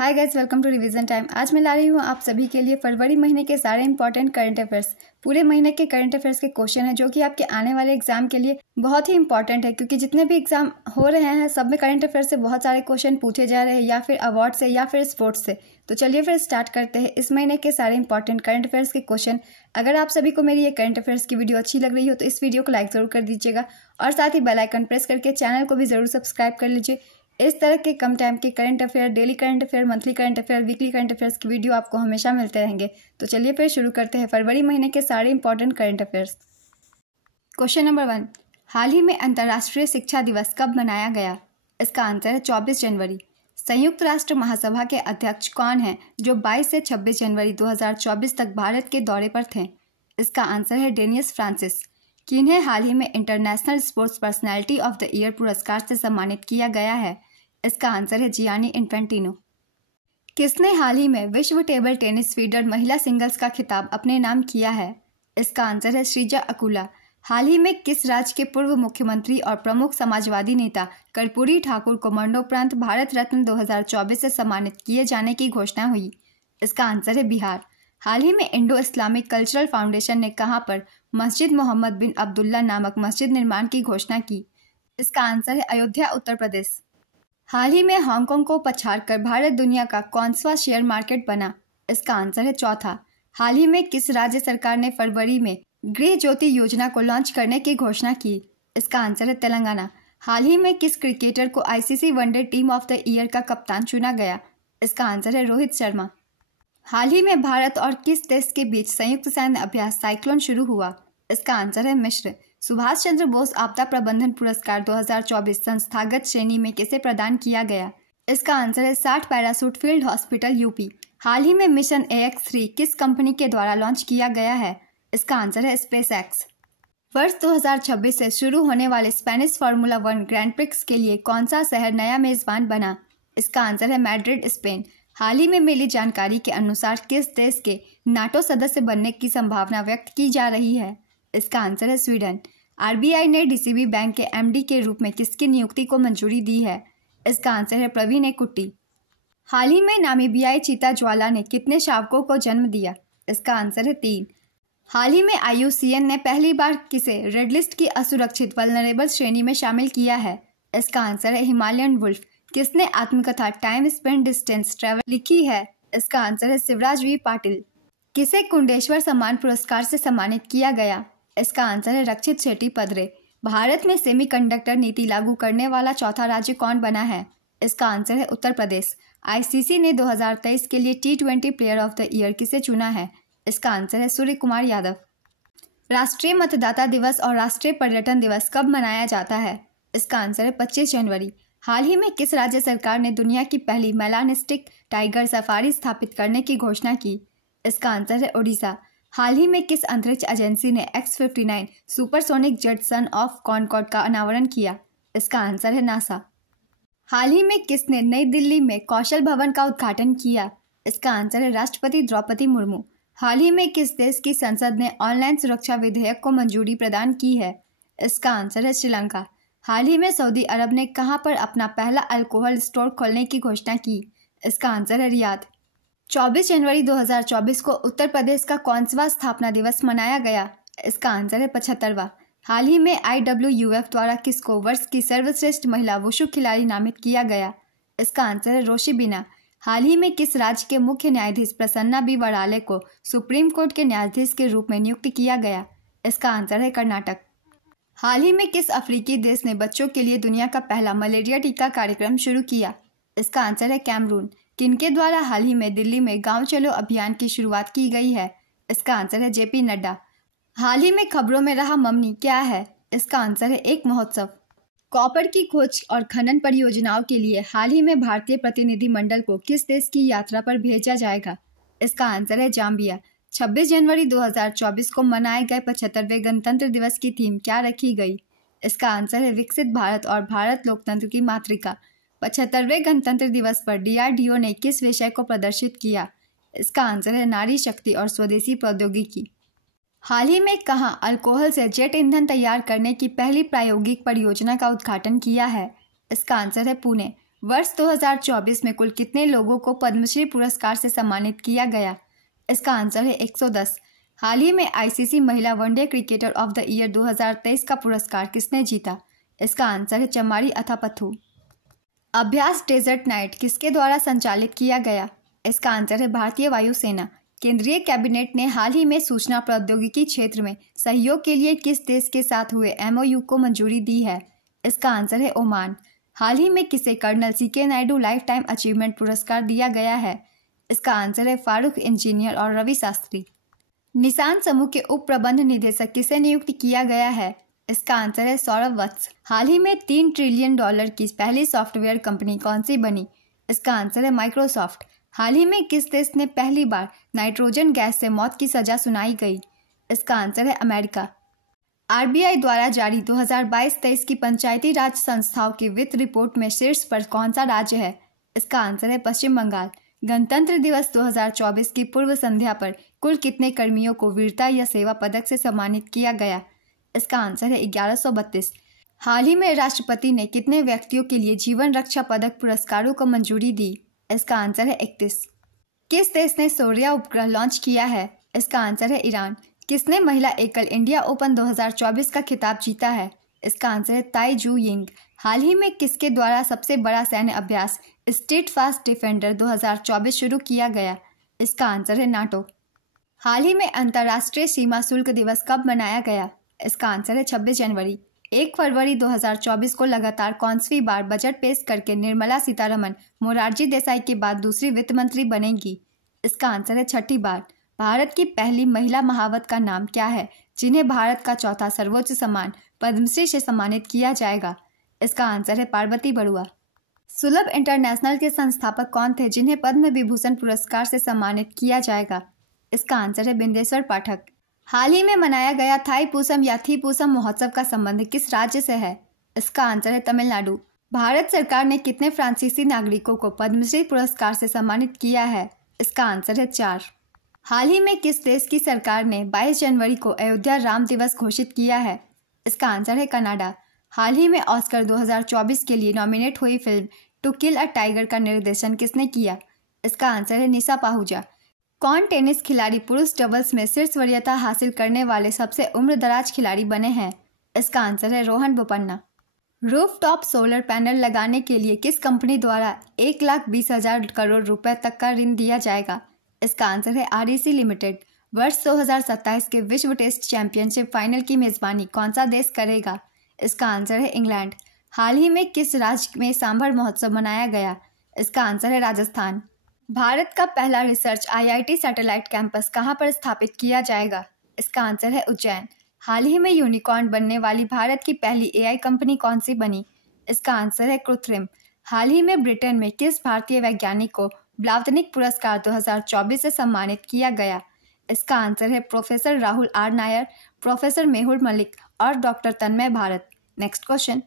Hi guys, welcome to revision time. आज मैं ला रही हूँ आप सभी के लिए फरवरी महीने के सारे इंपॉर्टेंट करंट अफेयर्स। पूरे महीने के करंट अफेयर्स के क्वेश्चन है जो कि आपके आने वाले एग्जाम के लिए बहुत ही इंपॉर्टेंट है, क्योंकि जितने भी एग्जाम हो रहे हैं सब में करंट अफेयर्स से बहुत सारे क्वेश्चन पूछे जा रहे हैं, या फिर अवार्ड से या फिर स्पोर्ट्स से। तो चलिए फिर स्टार्ट करते हैं इस महीने के सारे इंपॉर्टेंट करंट अफेयर्स के क्वेश्चन। अगर आप सभी को मेरी ये करंट अफेयर्स की वीडियो अच्छी लग रही हो तो इस वीडियो को लाइक जरूर कर दीजिएगा और साथ ही बेल आइकन प्रेस करके चैनल को भी जरूर सब्सक्राइब कर लीजिए। इस तरह के कम टाइम के current affair, daily current affair, monthly current affair, weekly current affairs की वीडियो आपको हमेशा मिलते रहेंगे। तो चलिए फिर शुरू करते हैं फरवरी महीने के सारे important current affairs. Question number 1, हाल ही में अंतर्राष्ट्रीय शिक्षा दिवस कब मनाया गया? इसका आंसर है 24 जनवरी। संयुक्त राष्ट्र महासभा के अध्यक्ष कौन हैं जो 22 से 26 जनवरी 2024 तक भारत के दौरे पर थे? इसका आंसर है डेनियस फ्रांसिस। किन्हें हाल ही में international sports personality of the year पुरस्कार से सम्मानित किया गया है? इसका आंसर है जियानी इन्फेंटिनो। किसने हाल ही में विश्व टेबल टेनिस फीडर महिला सिंगल्स का खिताब अपने नाम किया है? इसका आंसर है श्रीजा अकुला। हाल ही में किस राज्य के पूर्व मुख्यमंत्री और प्रमुख समाजवादी नेता कर्पूरी ठाकुर को मरणोपरांत भारत रत्न 2024 से सम्मानित किए जाने की घोषणा हुई? इसका आंसर है बिहार। हाल ही में इंडो इस्लामिक कल्चरल फाउंडेशन ने कहां पर मस्जिद मोहम्मद बिन अब्दुल्ला नामक मस्जिद निर्माण की घोषणा की? इसका आंसर है अयोध्या, उत्तर प्रदेश। हाल ही में हांगकांग को पछाड़कर भारत दुनिया का कौनसा शेयर मार्केट बना? इसका आंसर है चौथा। हाल ही में किस राज्य सरकार ने फरवरी में गृह ज्योति योजना को लॉन्च करने की घोषणा की? इसका आंसर है तेलंगाना। हाल ही में किस क्रिकेटर को ICC one day team of the year का कप्तान चुना गया? इसका आंसर है रोहित शर्मा। हाल ही में भारत और किस देश के बीच संयुक्त सैन्य अभ्यास साइक्लोन शुरू हुआ? इसका आंसर है मिस्र। सुभाष चंद्र बोस आपदा प्रबंधन पुरस्कार 2024 संस्थागत श्रेणी में किसे प्रदान किया गया? इसका आंसर है 60 पैरासूट फील्ड हॉस्पिटल यूपी। हाल ही में मिशन AX3 किस कंपनी के द्वारा लॉन्च किया गया है? इसका आंसर है स्पेस एक्स। वर्ष 2026 से शुरू होने वाले स्पेनिश फार्मूला 1 ग्रैंड प्रिक्स के लिए कौन सा शहर नया मेजबान बना? इसका आंसर है मैड्रिड, स्पेन। हाल ही में मिली जानकारी के अनुसार किस देश के नाटो सदस्य बनने की संभावना व्यक्त की जा रही है? इसका आंसर है स्वीडन। आरबीआई ने डीसीबी बैंक के एमडी के रूप में किसकी नियुक्ति को मंजूरी दी है? इसका आंसर है प्रवीण एकुट्टी। हाल ही में नामीबियाई चीता ज्वाला ने कितने शावकों को जन्म दिया? इसका आंसर है 3। हाल ही में IUCN ने पहली बार किसे रेड लिस्ट की असुरक्षित वल्नरेबल श्रेणी में शामिल किया है? इसका आंसर है हिमालयन वुल्फ। किसने आत्मकथा टाइम स्पेंड डिस्टेंस ट्रेवल लिखी है? इसका आंसर है शिवराज वी पाटिल। किसे कुंडेश्वर सम्मान पुरस्कार से सम्मानित किया गया? इसका आंसर है रक्षित शेट्टी पदरे। भारत में सेमीकंडक्टर नीति लागू करने वाला चौथा राज्य कौन बना है? इसका आंसर है उत्तर प्रदेश। ICC ने 2023 के लिए T20 player of the year किसे चुना है? इसका आंसर है सूर्य कुमार यादव। राष्ट्रीय मतदाता दिवस और राष्ट्रीय पर्यटन दिवस कब मनाया जाता है? इसका आंसर है 25 जनवरी। हाल ही में किस राज्य सरकार ने दुनिया की पहली मेलानिस्टिक टाइगर सफारी स्थापित करने की घोषणा की? इसका आंसर है ओडिशा। हाल ही में किस अंतरिक्ष एजेंसी ने X-59 supersonic jet son of Concorde का अनावरण किया? इसका आंसर है नासा। हाल ही में किसने नई दिल्ली में कौशल भवन का उद्घाटन किया? इसका आंसर है राष्ट्रपति द्रौपदी मुर्मू। हाल ही में किस देश की संसद ने ऑनलाइन सुरक्षा विधेयक को मंजूरी प्रदान की है? इसका आंसर है श्रीलंका। हाल ही में सऊदी अरब ने कहां पर अपना पहला अल्कोहल स्टोर खोलने की घोषणा की? इसका आंसर है रियाद। 24 जनवरी 2024 को उत्तर प्रदेश का कौनसा स्थापना दिवस मनाया गया? इसका आंसर है 75वां। हाल ही में IWUF द्वारा किसको वर्ष की सर्वश्रेष्ठ महिला वुशु खिलाड़ी नामित किया गया? इसका आंसर है रोशी बिना। हाल ही में किस राज्य के मुख्य न्यायाधीश प्रसन्ना बी वड़ाले को सुप्रीम कोर्ट के न्यायाधीश के रूप में नियुक्त किया गया? इसका आंसर है कर्नाटक। हाल ही में किस अफ्रीकी देश ने बच्चों के लिए दुनिया का पहला मलेरिया टीका कार्यक्रम शुरू किया? इसका आंसर है कैमरून। किनके द्वारा हाल ही में दिल्ली में गांव चलो अभियान की शुरुआत की गई है? इसका आंसर है JP नड्डा। हाल ही में खबरों में रहा ममनी क्या है? इसका आंसर है एक महोत्सव। कॉपर की खोज और खनन परियोजनाओं के लिए हाल ही में भारतीय प्रतिनिधिमंडल को किस देश की यात्रा पर भेजा जाएगा? इसका आंसर है जाम्बिया। 26 जनवरी 2024 को मनाए गए 75वें गणतंत्र दिवस की थीम क्या रखी गई? इसका आंसर है विकसित भारत और भारत लोकतंत्र की मातृका। 75वें गणतंत्र दिवस पर DRDO ने किस विषय को प्रदर्शित किया? इसका आंसर है नारी शक्ति और स्वदेशी प्रौद्योगिकी। हाल ही में कहां अल्कोहल से जेट ईंधन तैयार करने की पहली प्रायोगिक परियोजना का उद्घाटन किया है? इसका आंसर है पुणे। वर्ष 2024 में कुल कितने लोगों को पद्मश्री पुरस्कार से सम्मानित किया गया? इसका आंसर है 110। हाल ही में आईसीसी महिला one day cricketer of the year 2023 का पुरस्कार किसने जीता? इसका आंसर है चमारी अथापथु। अभ्यास डेजर्ट नाइट किसके द्वारा संचालित किया गया? इसका आंसर है भारतीय वायुसेना। केंद्रीय कैबिनेट ने हाल ही में सूचना प्रौद्योगिकी क्षेत्र में सहयोग के लिए किस देश के साथ हुए एमओयू को मंजूरी दी है? इसका आंसर है ओमान। हाल ही में किसे colonel C K Naidu life time achievement पुरस्कार दिया गया है? इसका आंसर है फारूक इंजीनियर और रवि शास्त्री। निशान समूह के उप प्रबंध निदेशक किसे नियुक्त किया गया है? इसका आंसर है सौरभ वत्स। हाल ही में $3 ट्रिलियन की पहली सॉफ्टवेयर कंपनी कौन सी बनी? इसका आंसर है माइक्रोसॉफ्ट। हाल ही में किस देश ने पहली बार नाइट्रोजन गैस से मौत की सजा सुनाई गई? इसका आंसर है अमेरिका। आरबीआई द्वारा जारी 2022-23 की पंचायती राज संस्थाओं की वित्त रिपोर्ट में शीर्ष पर कौन सा राज्य है? इसका आंसर है पश्चिम बंगाल। गणतंत्र दिवस 2024 की पूर्व संध्या पर कुल कितने कर्मियों को वीरता या सेवा पदक से सम्मानित किया गया? इसका आंसर है 1132। हाल ही में राष्ट्रपति ने कितने व्यक्तियों के लिए जीवन रक्षा पदक पुरस्कारों को मंजूरी दी? इसका आंसर है 31। किस देश ने सूर्या उपग्रह लॉन्च किया है? इसका आंसर है ईरान। किसने महिला एकल इंडिया ओपन 2024 का खिताब जीता है? इसका आंसर है ताई जू यिंग। हाल ही में किसके द्वारा सबसे बड़ा सैन्य अभ्यास स्टेट फास्ट डिफेंडर 2024 शुरू किया गया? इसका आंसर है नाटो। हाल ही में अंतर्राष्ट्रीय सीमा शुल्क दिवस कब मनाया गया? इसका आंसर है 26 जनवरी। 1 फरवरी 2024 को लगातार कौनसवीं बार बजट पेश करके निर्मला सीतारमण मोरारजी देसाई के बाद दूसरी वित्त मंत्री बनेंगी? इसका आंसर है 6ठी बार। भारत की पहली महिला महावत का नाम क्या है, जिन्हें भारत का चौथा सर्वोच्च सम्मान पद्मश्री से सम्मानित किया जाएगा? इसका आंसर है पार्वती बड़ुआ। सुलभ इंटरनेशनल के संस्थापक कौन थे, जिन्हें पद्म विभूषण पुरस्कार से सम्मानित किया जाएगा? इसका आंसर है बिंदेश्वर पाठक। हाल ही में मनाया गया थाईपुसम या थीपुसम महोत्सव का संबंध किस राज्य से है? इसका आंसर है तमिलनाडु। भारत सरकार ने कितने फ्रांसीसी नागरिकों को पद्मश्री पुरस्कार से सम्मानित किया है? इसका आंसर है 4। हाल ही में किस देश की सरकार ने 22 जनवरी को अयोध्या राम दिवस घोषित किया है? इसका आंसर है कनाडा। हाल ही में ऑस्कर 2024 के लिए नॉमिनेट हुई film to kill a tiger का निर्देशन किसने किया? इसका आंसर है निशा पाहुजा। कौन टेनिस खिलाड़ी पुरुष डबल्स में शीर्ष वरीयता हासिल करने वाले सबसे उम्रदराज खिलाड़ी बने हैं? इसका आंसर है Rohan Bopanna. Rooftop solar panel लगाने के लिए किस कंपनी द्वारा 1,20,000 करोड़ रुपए तक का ऋण दिया जाएगा? इसका आंसर है आरईसी लिमिटेड। वर्ष 2027 के विश्व टेस्ट चैंपियनशिप फाइनल की मेजबानी कौन सा देश करेगा? इसका आंसर है इंग्लैंड। हाल ही में किस राज्य में सांभर महोत्सव मनाया गया? इसका आंसर है राजस्थान। भारत का पहला रिसर्च आईआईटी सैटेलाइट कैंपस कहां पर स्थापित किया जाएगा? इसका आंसर है उज्जैन। हाल ही में यूनिकॉर्न बनने वाली भारत की पहली एआई कंपनी कौन सी बनी? इसका आंसर है कृत्रिम। हाल ही में ब्रिटेन में किस भारतीय वैज्ञानिक को ब्लावतनिक पुरस्कार 2024 से सम्मानित किया गया? इसका आंसर है professor Rahul R Nair, professor Mehul Malik और doctor Tanmay Bharat. Next question.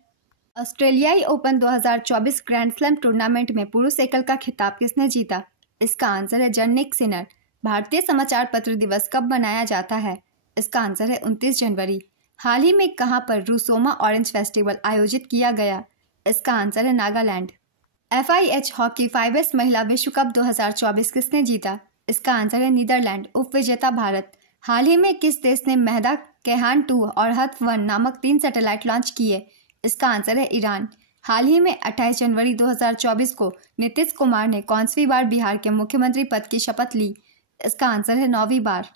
ऑस्ट्रेलियाई ओपन 2024 ग्रैंड स्लैम टूर्नामेंट में पुरुष एकल का खिताब किसने जीता? इसका आंसर है जर्निक सिनर। भारतीय समाचार पत्र दिवस कब मनाया जाता है? इसका आंसर है 29 जनवरी। हाल ही में कहां पर रूसोमा ऑरेंज फेस्टिवल आयोजित किया गया? इसका आंसर है नागालैंड। FIH हॉकी 5S महिला विश्व कप 2024 किसने जीता? इसका आंसर है नीदरलैंड। उपविजेता भारत। हाल ही में किस देश ने मेहदा केहान 2 और हथ 1 नामक 3 सैटेलाइट लॉन्च किए? इसका आंसर है ईरान। हाल ही में 28 जनवरी 2024 को नीतीश कुमार ने कौनसवीं बार बिहार के मुख्यमंत्री पद की शपथ ली? इसका आंसर है 9वीं बार।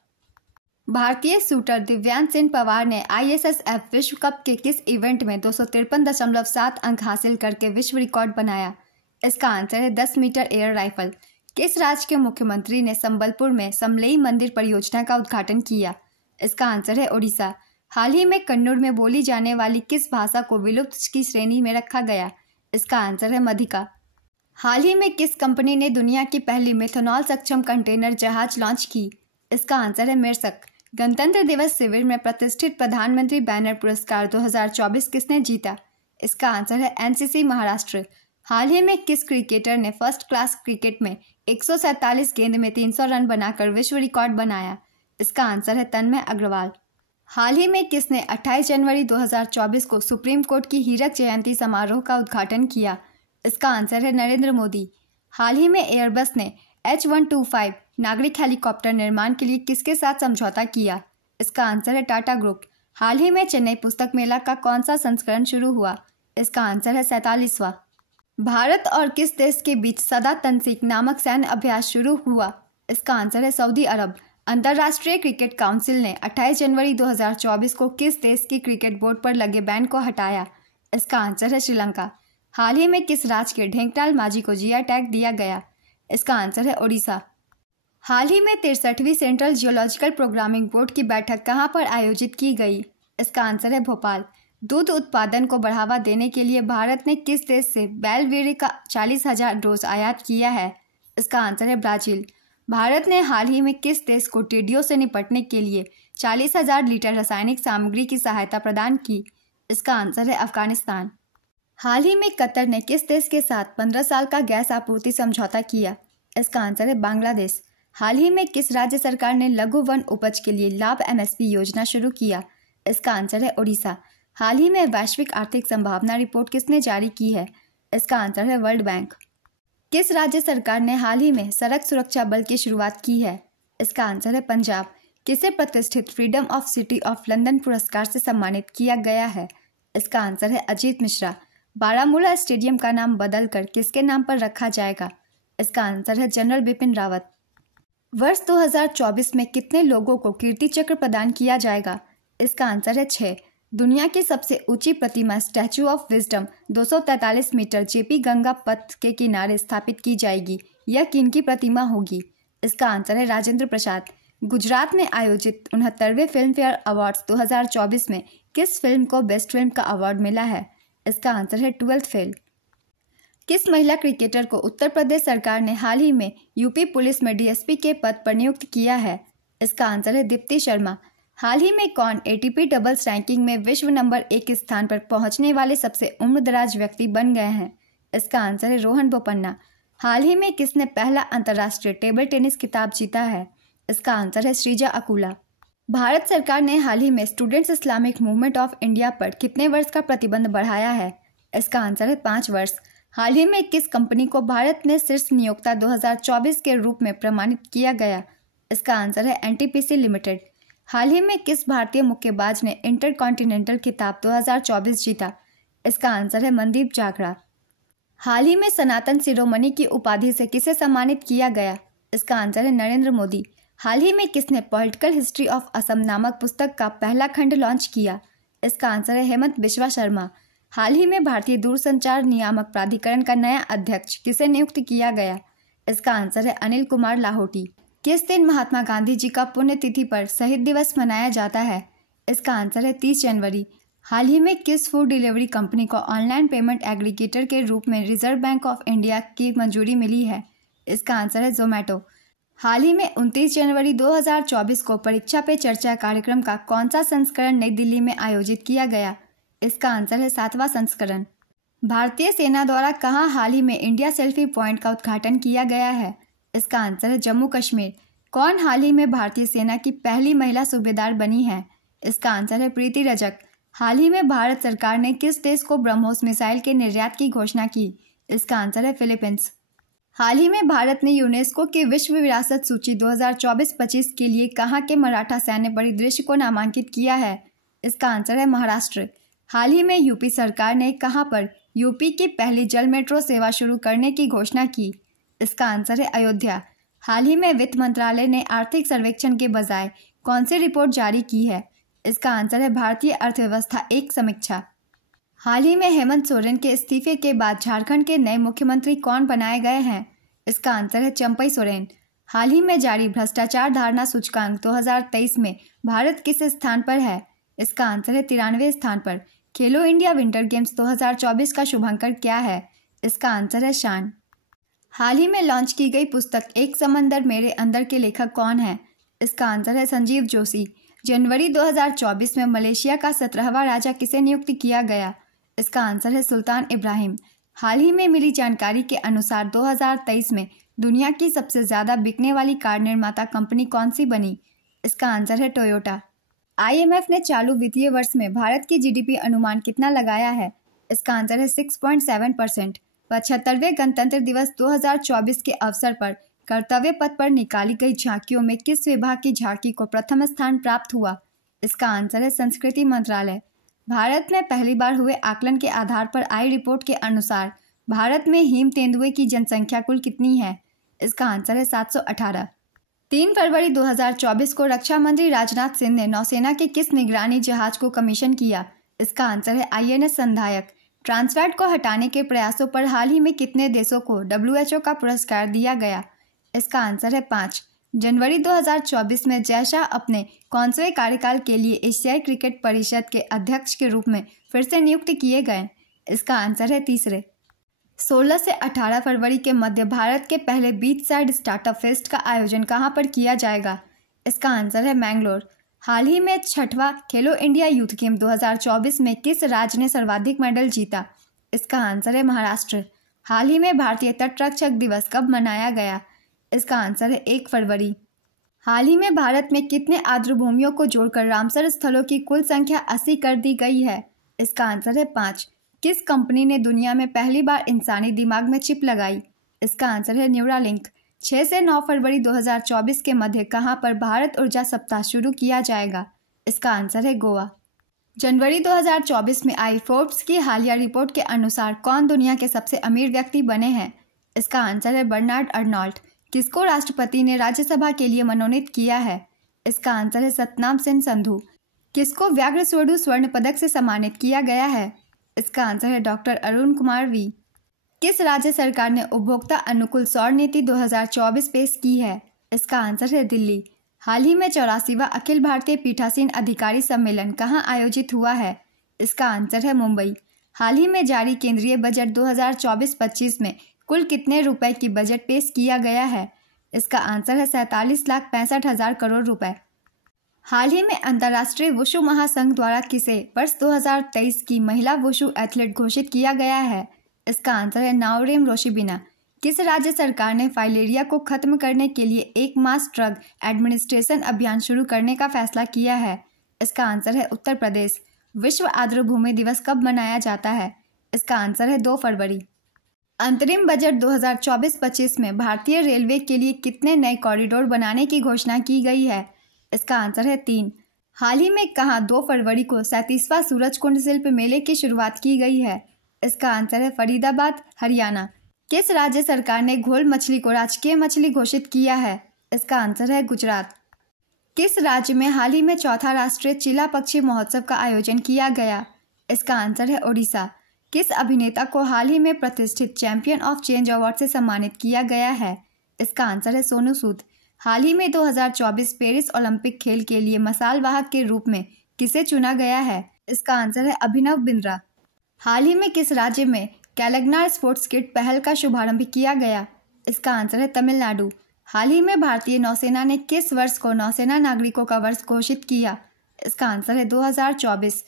भारतीय शूटर दिव्यांश सिंह पवार ने ISSF विश्व कप के किस इवेंट में 253.7 अंक हासिल करके विश्व रिकॉर्ड बनाया? इसका आंसर है 10 मीटर एयर राइफल। किस राज्य के मुख्यमंत्री ने संबलपुर में समलेई मंदिर परियोजना का उद्घाटन किया? इसका आंसर है ओडिशा। हाल ही में कन्नौर में बोली जाने वाली किस भाषा को विलुप्त की श्रेणी में रखा गया? इसका आंसर है मधिका। हाल ही में किस कंपनी ने दुनिया की पहली मेथनॉल सक्षम कंटेनर जहाज लॉन्च की? इसका आंसर है मेरसक। गणतंत्र दिवस शिविर में प्रतिष्ठित प्रधानमंत्री बैनर पुरस्कार 2024 किसने जीता? इसका आंसर है NCC महाराष्ट्र। हाल ही में किस क्रिकेटर ने फर्स्ट क्लास क्रिकेट में 147 गेंद में 300 रन बनाकर विश्व रिकॉर्ड बनाया? इसका आंसर है तन्मय अग्रवाल। हाल ही में किसने 28 जनवरी 2024 को सुप्रीम कोर्ट की हीरक जयंती समारोह का उद्घाटन किया? इसका आंसर है नरेंद्र मोदी। हाल ही में एयरबस ने H125 नागरिक हेलीकॉप्टर निर्माण के लिए किसके साथ समझौता किया? इसका आंसर है टाटा ग्रुप। हाल ही में चेन्नई पुस्तक मेला का कौन सा संस्करण शुरू हुआ? इसका आंसर है 47वां। भारत और किस देश के बीच सदा तनसीक नामक सैन्य अभ्यास शुरू हुआ? इसका आंसर है सऊदी अरब। अंतर्राष्ट्रीय क्रिकेट काउंसिल ने 28 जनवरी 2024 को किस देश की क्रिकेट बोर्ड पर लगे बैन को हटाया? इसका आंसर है श्रीलंका। हाल ही में किस राज्य के ढेंकनाल माझी को जीआई टैग दिया गया? इसका आंसर है ओडिशा। हाल ही में 63वीं सेंट्रल जियोलॉजिकल प्रोग्रामिंग बोर्ड की बैठक कहां पर आयोजित की गई? इसका आंसर है भोपाल। दूध उत्पादन को बढ़ावा देने के लिए भारत ने किस देश से बैलवेरी का 40,000 डोज आयात किया है? इसका आंसर है ब्राजील। भारत ने हाल ही में किस देश को टिड्डियों से निपटने के लिए 40,000 लीटर रासायनिक सामग्री की सहायता प्रदान की? इसका आंसर है अफगानिस्तान। हाल ही में कतर ने किस देश के साथ 15 साल का गैस आपूर्ति समझौता किया? इसका आंसर है बांग्लादेश। हाल ही में किस राज्य सरकार ने लघु वन उपज के लिए लाभ MSP योजना शुरू किया? इसका आंसर है ओडिशा। हाल ही में वैश्विक आर्थिक संभावना रिपोर्ट किसने जारी की है? इसका आंसर है वर्ल्ड बैंक। किस राज्य सरकार ने हाल ही में सड़क सुरक्षा बल की शुरुआत की है? इसका आंसर है पंजाब। किसे प्रतिष्ठित freedom of city of London पुरस्कार से सम्मानित किया गया है? इसका आंसर है अजीत मिश्रा। बारामूला स्टेडियम का नाम बदलकर किसके नाम पर रखा जाएगा? इसका आंसर है जनरल बिपिन रावत। वर्ष 2024 में कितने लोगों को कीर्ति चक्र प्रदान किया जाएगा? इसका आंसर है 6। दुनिया की सबसे ऊंची प्रतिमा statue of wisdom 243 metre JP Ganga Path के किनारे स्थापित की जाएगी। यह किनकी प्रतिमा होगी? इसका आंसर है राजेंद्र प्रसाद। गुजरात में आयोजित 69वें फिल्म फेयर अवार्ड्स 2024 में किस फिल्म को बेस्ट फिल्म का अवार्ड मिला है? इसका आंसर है 12th फेल। किस महिला क्रिकेटर को उत्तर प्रदेश सरकार ने हाल ही में यूपी पुलिस में DSP के पद पर नियुक्त किया है? इसका आंसर है दीप्ति शर्मा। हाल ही में कौन ATP डबल्स रैंकिंग में विश्व नंबर 1 स्थान पर पहुंचने वाले सबसे उम्रदराज व्यक्ति बन गए हैं? इसका आंसर है रोहन बोपन्ना। हाल ही में किसने पहला अंतर्राष्ट्रीय टेबल टेनिस खिताब जीता है? इसका आंसर है श्रीजा अकुला। भारत सरकार ने हाल ही में students Islamic movement of India पर कितने वर्ष का प्रतिबंध बढ़ाया है? इसका आंसर है 5 वर्ष। हाल ही में किस कंपनी को भारत में शीर्ष नियोक्ता 2024 के रूप में प्रमाणित किया गया? इसका आंसर है NTPC लिमिटेड। हाल ही में किस भारतीय मुक्केबाज ने इंटरकॉन्टिनेंटल खिताब 2024 जीता? इसका आंसर है मनदीप जागड़ा। हाल ही में सनातन शिरोमणि की उपाधि से किसे सम्मानित किया गया? इसका आंसर है नरेंद्र मोदी। हाल ही में किसने पॉलिटिकल हिस्ट्री ऑफ असम नामक पुस्तक का पहला खंड लॉन्च किया? इसका आंसर है हेमंत बिश्वा शर्मा। हाल ही में भारतीय दूरसंचार नियामक प्राधिकरण का नया अध्यक्ष किसे नियुक्त किया गया? इसका आंसर है अनिल कुमार लाहोटी। किस दिन महात्मा गांधी जी का पुण्यतिथि पर शहीद दिवस मनाया जाता है? इसका आंसर है 30 जनवरी। हाल ही में किस फूड डिलीवरी कंपनी को ऑनलाइन पेमेंट एग्रीगेटर के रूप में रिजर्व बैंक ऑफ इंडिया की मंजूरी मिली है? इसका आंसर है जोमैटो। हाल ही में 29 जनवरी 2024 को परीक्षा पे चर्चा कार्यक्रम का कौन सा संस्करण नई दिल्ली में आयोजित किया गया? इसका आंसर है 7वां संस्करण। भारतीय सेना द्वारा कहां हाल ही में इंडिया सेल्फी पॉइंट का उद्घाटन किया गया है? इसका आंसर है जम्मू कश्मीर। कौन हाल ही में भारतीय सेना की पहली महिला सूबेदार बनी है? इसका आंसर है प्रीति रजक। हाल ही में भारत सरकार ने किस देश को ब्रह्मोस मिसाइल के निर्यात की घोषणा की? इसका आंसर है फिलीपींस। हाल ही में भारत ने यूनेस्को की विश्व विरासत सूची 2024-25 के लिए कहां के मराठा सैन्य परिदृश्य को नामांकित किया है? इसका आंसर है महाराष्ट्र। हाल ही में यूपी सरकार ने कहां पर यूपी की पहली जल मेट्रो सेवा शुरू करने की घोषणा की? इसका आंसर है अयोध्या। हाल ही में वित्त मंत्रालय ने आर्थिक सर्वेक्षण के बजाय कौन सी रिपोर्ट जारी की है? इसका आंसर है भारतीय अर्थव्यवस्था एक समीक्षा। हाल ही में हेमंत सोरेन के इस्तीफे के बाद झारखंड के नए मुख्यमंत्री कौन बनाए गए हैं? इसका आंसर है चंपई सोरेन। हाल ही में जारी भ्रष्टाचार धारणा सूचकांक 2023 में भारत किस स्थान पर है? इसका आंसर है 93वें स्थान पर। खेलो इंडिया विंटर गेम्स 2024 का शुभांकर क्या है? इसका आंसर है शान। हाल ही में लॉन्च की गई पुस्तक एक समंदर मेरे अंदर के लेखक कौन है? इसका आंसर है संजीव जोशी। जनवरी 2024 में मलेशिया का 17वां राजा किसे नियुक्त किया गया? इसका आंसर है सुल्तान इब्राहिम। हाल ही में मिली जानकारी के अनुसार 2023 में दुनिया की सबसे ज़्यादा बिकने वाली कार निर्माता कंपनी कौन सी बनी? इसका आंसर है टोयोटा। IMF ने चालू वित्तीय वर्ष में भारत की GDP अनुमान कितना लगाया है? इसका आंसर है 6.7%। 75वें गणतंत्र दिवस 2024 के अवसर पर कर्तव्य पथ पर निकाली गई झांकियों में किस विभाग की झांकी को प्रथम स्थान प्राप्त हुआ? इसका आंसर है संस्कृति मंत्रालय। भारत में पहली बार हुए आकलन के आधार पर आई रिपोर्ट के अनुसार भारत में हिम तेंदुए की जनसंख्या कुल कितनी है? इसका आंसर है 718। 3 फरवरी 2024 को रक्षा मंत्री राजनाथ सिंह ने नौसेना के किस निगरानी जहाज को कमीशन किया? इसका आंसर है INS संधायक। ट्रांसफैट को हटाने के प्रयासों पर हाल ही में कितने देशों को WHO का पुरस्कार दिया गया? इसका आंसर है 5। जनवरी 2024 में जय शाह अपने 11वें कार्यकाल के लिए एशियाई क्रिकेट परिषद के अध्यक्ष के रूप में फिर से नियुक्त किए गए। इसका आंसर है 3। 16 से 18 फरवरी के मध्य भारत के पहले बीच साइड स्टार्टअप फेस्ट का आयोजन कहां पर किया जाएगा? इसका आंसर है मैंगलोर। हाल ही में 6वां खेलो इंडिया यूथ गेम 2024 में किस राज्य ने सर्वाधिक मेडल जीता? इसका आंसर है महाराष्ट्र। हाल ही में भारतीय तटरक्षक दिवस कब मनाया गया? इसका आंसर है 1 फरवरी। हाल ही में भारत में कितने आर्द्रभूमियों को जोड़कर रामसर स्थलों की कुल संख्या 80 कर दी गई है? इसका आंसर है 5। किस कंपनी ने दुनिया में पहली बार इंसानी दिमाग में चिप लगाई? इसका आंसर है न्यूरालिंक। 6 से 9 फरवरी 2024 के मध्य कहां पर भारत ऊर्जा सप्ताह शुरू किया जाएगा? इसका आंसर है गोवा। जनवरी 2024 में आई फोर्ब्स की हालिया रिपोर्ट के अनुसार कौन दुनिया के सबसे अमीर व्यक्ति बने हैं? इसका आंसर है बर्नार्ड अर्नॉल्ट। किसको राष्ट्रपति ने राज्यसभा के लिए मनोनीत किया है? इसका आंसर है सतनाम सिंह संधू। किसको व्याघ्र स्वरूप स्वर्ण पदक से सम्मानित किया गया है? इसका आंसर है डॉक्टर अरुण कुमार वी। किस राज्य सरकार ने उपभोक्ता अनुकूल सौर नीति 2024 पेश की है? इसका आंसर है दिल्ली। हाल ही में 84वां अखिल भारतीय पीठासीन अधिकारी सम्मेलन कहां आयोजित हुआ है? इसका आंसर है मुंबई। हाल ही में जारी केंद्रीय बजट 2024-25 में कुल कितने रुपए की बजट पेश किया गया है? इसका आंसर है 47,65,000 करोड़ रुपए। हाल ही में अंतर्राष्ट्रीय वुशु महासंघ द्वारा किसे वर्ष 2023 की महिला वुशु एथलीट घोषित किया गया है? इसका आंसर है नाओरेम रोशिबिना। किस राज्य सरकार ने फाइलेरिया को खत्म करने के लिए एक मास ड्रग एडमिनिस्ट्रेशन अभियान शुरू करने का फैसला किया है? इसका आंसर है उत्तर प्रदेश। विश्व आर्द्रभूमि दिवस कब मनाया जाता है? इसका आंसर है 2 फरवरी। अंतरिम बजट 2024-25 में भारतीय रेलवे के लिए कितने नए कॉरिडोर बनाने की घोषणा की गई है? इसका आंसर है 3। हाल ही में कहां 2 फरवरी को 37वां सूरजकुंड शिल्प मेले की शुरुआत की गई है? इसका आंसर है फरीदाबाद, हरियाणा। किस राज्य सरकार ने घोल मछली को राजकीय मछली घोषित किया है? इसका आंसर है गुजरात। किस राज्य में हाल ही में 4था राष्ट्रीय चिला पक्षी महोत्सव का आयोजन किया गया? इसका आंसर है ओडिशा। किस अभिनेता को हाल ही में प्रतिष्ठित चैंपियन ऑफ चेंज अवार्ड से सम्मानित किया गया है? इसका आंसर है सोनू सूद। हाल ही में 2024 पेरिस ओलंपिक खेल के लिए मसाल वाहक के रूप में किसे चुना गया है? इसका आंसर है अभिनव बिंद्रा। हाल ही में किस राज्य में कैलगनार स्पोर्ट्स किट पहल का शुभारंभ किया गया? इसका आंसर है तमिलनाडु। हाल ही में भारतीय नौसेना ने किस वर्ष को नौसेना नागरिकों का वर्ष घोषित किया? इसका आंसर है 2024।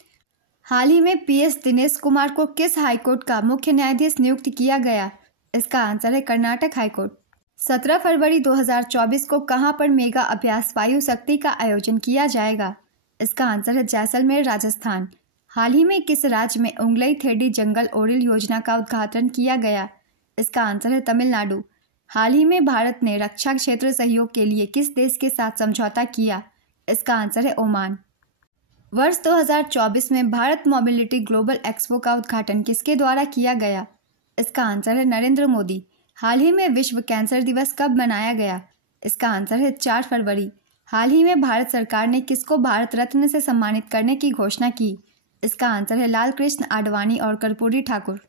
हाल ही में PS दिनेश कुमार को किस हाईकोर्ट का मुख्य न्यायाधीश नियुक्त किया गया? इसका आंसर है कर्नाटक हाईकोर्ट। 17 फरवरी 2024 को कहां पर मेगा अभ्यास वायु शक्ति का आयोजन किया जाएगा? इसका आंसर है जैसलमेर, राजस्थान। हाल ही में किस राज्य में उंगलई थेडी जंगल ओरिल योजना का उद्घाटन किया गया? इसका आंसर है तमिलनाडु। हाल ही में भारत ने रक्षा क्षेत्र सहयोग के लिए किस देश के साथ समझौता किया? इसका आंसर है ओमान। वर्ष 2024 में भारत मोबिलिटी ग्लोबल एक्सपो का उद्घाटन किसके द्वारा किया गया? इसका आंसर है नरेंद्र मोदी। हाल ही में विश्व कैंसर दिवस कब मनाया गया? इसका आंसर है 4 फरवरी। हाल ही में भारत सरकार ने किसको भारत रत्न से सम्मानित करने की घोषणा की? इसका आंसर है लाल कृष्ण आडवाणी और कर्पूरी ठाकुर।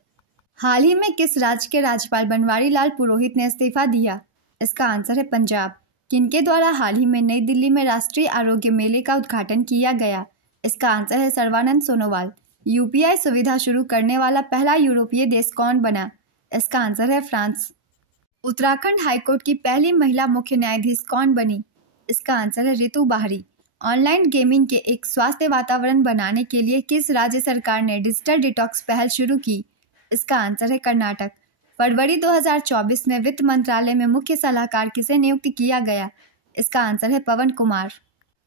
हाल ही में किस राज्य के राज्यपाल बनवारी लाल पुरोहित ने इस्तीफा दिया? इसका आंसर है पंजाब। किनके द्वारा हाल ही में नई दिल्ली में राष्ट्रीय आरोग्य मेले का उद्घाटन किया गया? इसका आंसर है सर्बानंद सोनोवाल। UPI सुविधा शुरू करने वाला पहला यूरोपीय देश कौन बना? इसका आंसर है फ्रांस। उत्तराखंड हाईकोर्ट की पहली महिला मुख्य न्यायाधीश कौन बनी? इसका आंसर है रितु बाहरी। ऑनलाइन गेमिंग के एक स्वास्थ्य वातावरण बनाने के लिए किस राज्य सरकार ने डिजिटल डिटॉक्स पहल शुरू की? इसका आंसर है कर्नाटक। फरवरी 2024 में वित्त मंत्रालय में मुख्य सलाहकार किसे नियुक्त किया गया? इसका आंसर है पवन कुमार।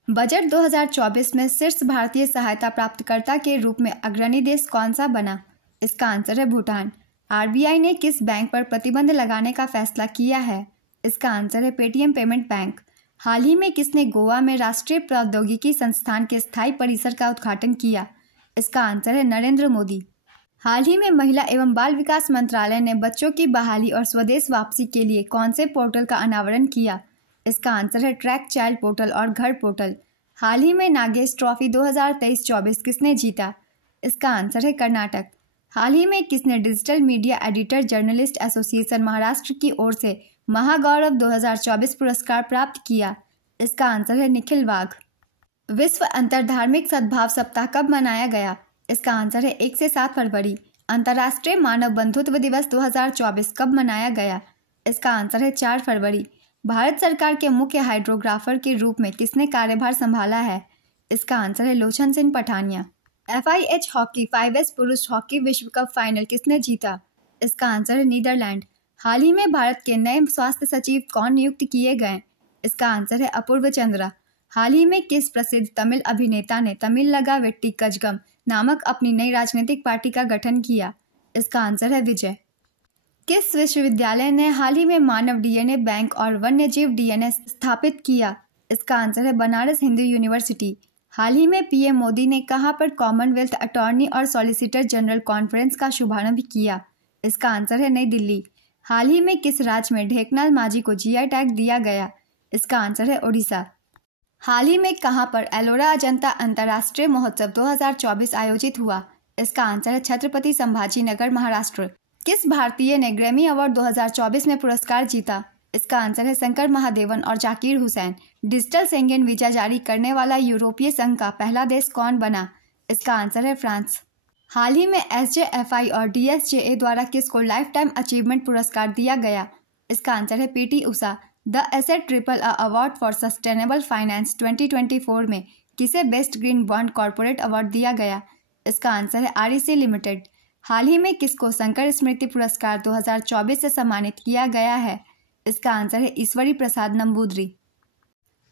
बजट 2024 में शीर्ष भारतीय सहायता प्राप्तकर्ता के रूप में अग्रणी देश कौन सा बना? इसका आंसर है भूटान। आरबीआई ने किस बैंक पर प्रतिबंध लगाने का फैसला किया है? इसका आंसर है पेटीएम पेमेंट बैंक। हाल ही में किसने गोवा में राष्ट्रीय प्रौद्योगिकी संस्थान के स्थायी परिसर का उद्घाटन किया? इसका आंसर है नरेंद्र मोदी। हाल ही में महिला एवं बाल विकास मंत्रालय ने बच्चों की बहाली और स्वदेश वापसी के लिए कौन से पोर्टल का अनावरण किया? इसका आंसर है ट्रैक चाइल्ड पोर्टल और घर पोर्टल। हाल ही में नागेश ट्रॉफी 2023-24 किसने जीता? इसका आंसर है कर्नाटक। हाल ही में किसने digital media editor journalist association Maharashtra की ओर से महागौरव 2024 पुरस्कार प्राप्त किया? इसका आंसर है निखिल वाघ। विश्व अंतरधार्मिक सद्भाव सप्ताह कब मनाया गया? इसका आंसर है 1 से 7 फरवरी। अंतर्राष्ट्रीय मानव बंधुत्व दिवस 2024 कब मनाया गया? इसका आंसर है 4 फरवरी। भारत सरकार के मुख्य हाइड्रोग्राफर के रूप में किसने कार्यभार संभाला है? इसका आंसर है Lochan Singh Pathania. FIH hockey 5S पुरुष हॉकी विश्व कप फाइनल किसने जीता? इसका आंसर है नीदरलैंड। हाल ही में भारत के नए स्वास्थ्य सचिव कौन नियुक्त किए गए? इसका आंसर है अपूर्व चंद्रा। हाल ही में किस प्रसिद्ध तमिल अभिनेता ने तमिलगा वेट्टी कजगम नामक अपनी नई राजनीतिक पार्टी का गठन किया? इसका आंसर है विजय। किस विश्वविद्यालय ने हाल ही में मानव डीएनए बैंक और वन्यजीव डीएनए स्थापित किया? इसका आंसर है बनारस हिंदू यूनिवर्सिटी। हाल ही में पीएम मोदी ने कहां पर कॉमनवेल्थ अटॉर्नी और सॉलिसिटर जनरल कॉन्फ्रेंस का शुभारंभ किया? इसका आंसर है नई दिल्ली। हाल ही में किस राज्य में ढेकनाल माझी को जीआई टैग दिया गया? इसका आंसर है ओडिशा। हाल ही में कहां पर एलोरा अजंता अंतर्राष्ट्रीय महोत्सव 2024 आयोजित हुआ? इसका आंसर है छत्रपति संभाजीनगर महाराष्ट्र। किस भारतीय ने ग्रैमी अवार्ड 2024 में पुरस्कार जीता? इसका आंसर है शंकर महादेवन और Zakir Hussain. Digital Schengen visa जारी करने वाला यूरोपीय संघ का पहला देश कौन बना? इसका आंसर है फ्रांस। हाल ही में SJFI और DSJA द्वारा किसको लाइफ टाइम अचीवमेंट पुरस्कार दिया गया? इसका आंसर है PT Usha. The asset triple award for sustainable finance 2024 में किसे best green bond corporate award दिया गया? इसका आंसर है REC लिमिटेड। हाल ही में किसको शंकर स्मृति पुरस्कार 2024 से सम्मानित किया गया है? इसका आंसर है ईश्वरी प्रसाद नंबूदरी।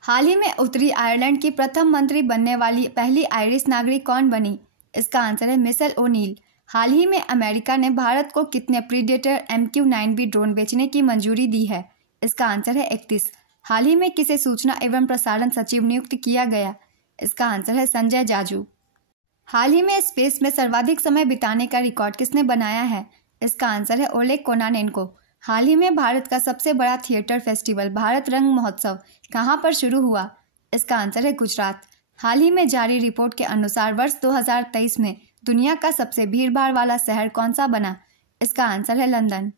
हाल ही में उत्तरी आयरलैंड की प्रथम मंत्री बनने वाली पहली आयरिश नागरिक कौन बनी? इसका आंसर है मिशेल ओनील। हाल ही में अमेरिका ने भारत को कितने प्रीडेटर MQ-9B ड्रोन बेचने की मंजूरी दी है? इसका आंसर है 31। हाल ही में किसे सूचना एवं प्रसारण सचिव नियुक्त किया गया? इसका आंसर है संजय जाजू। हाल ही में स्पेस में सर्वाधिक समय बिताने का रिकॉर्ड किसने बनाया है? इसका आंसर है ओलेग कोनानेनको। हाल ही में भारत का सबसे बड़ा थिएटर फेस्टिवल भारत रंग महोत्सव कहां पर शुरू हुआ? इसका आंसर है गुजरात। हाल ही में जारी रिपोर्ट के अनुसार वर्ष 2023 में दुनिया का सबसे भीड़भाड़ वाला शहर कौन सा बना? इसका आंसर है लंदन।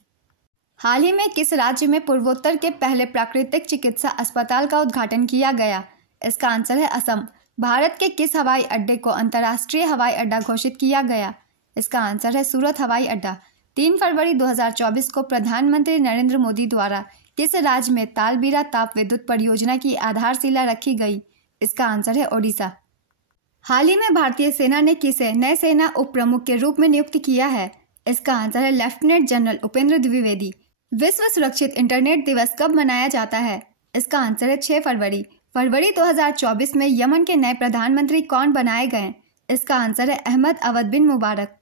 हाल ही में किस राज्य में पूर्वोत्तर के पहले प्राकृतिक चिकित्सा अस्पताल का उद्घाटन किया गया? इसका आंसर है असम। भारत के किस हवाई अड्डे को अंतर्राष्ट्रीय हवाई अड्डा घोषित किया गया? इसका आंसर है सूरत हवाई अड्डा। 3 फरवरी 2024 को प्रधानमंत्री नरेंद्र मोदी द्वारा किस राज्य में तालबीरा ताप विद्युत परियोजना की आधारशिला रखी गई? इसका आंसर है ओडिशा। हाल ही में भारतीय सेना ने किसे नए सेना उप प्रमुख के रूप में नियुक्त किया है? इसका आंसर है लेफ्टिनेंट जनरल उपेंद्र द्विवेदी। विश्व सुरक्षित इंटरनेट दिवस कब मनाया जाता है? इसका आंसर है 6 फरवरी। फरवरी 2024 में यमन के नए प्रधानमंत्री कौन बनाए गए? इसका आंसर है अहमद अवद बिन मुबारक।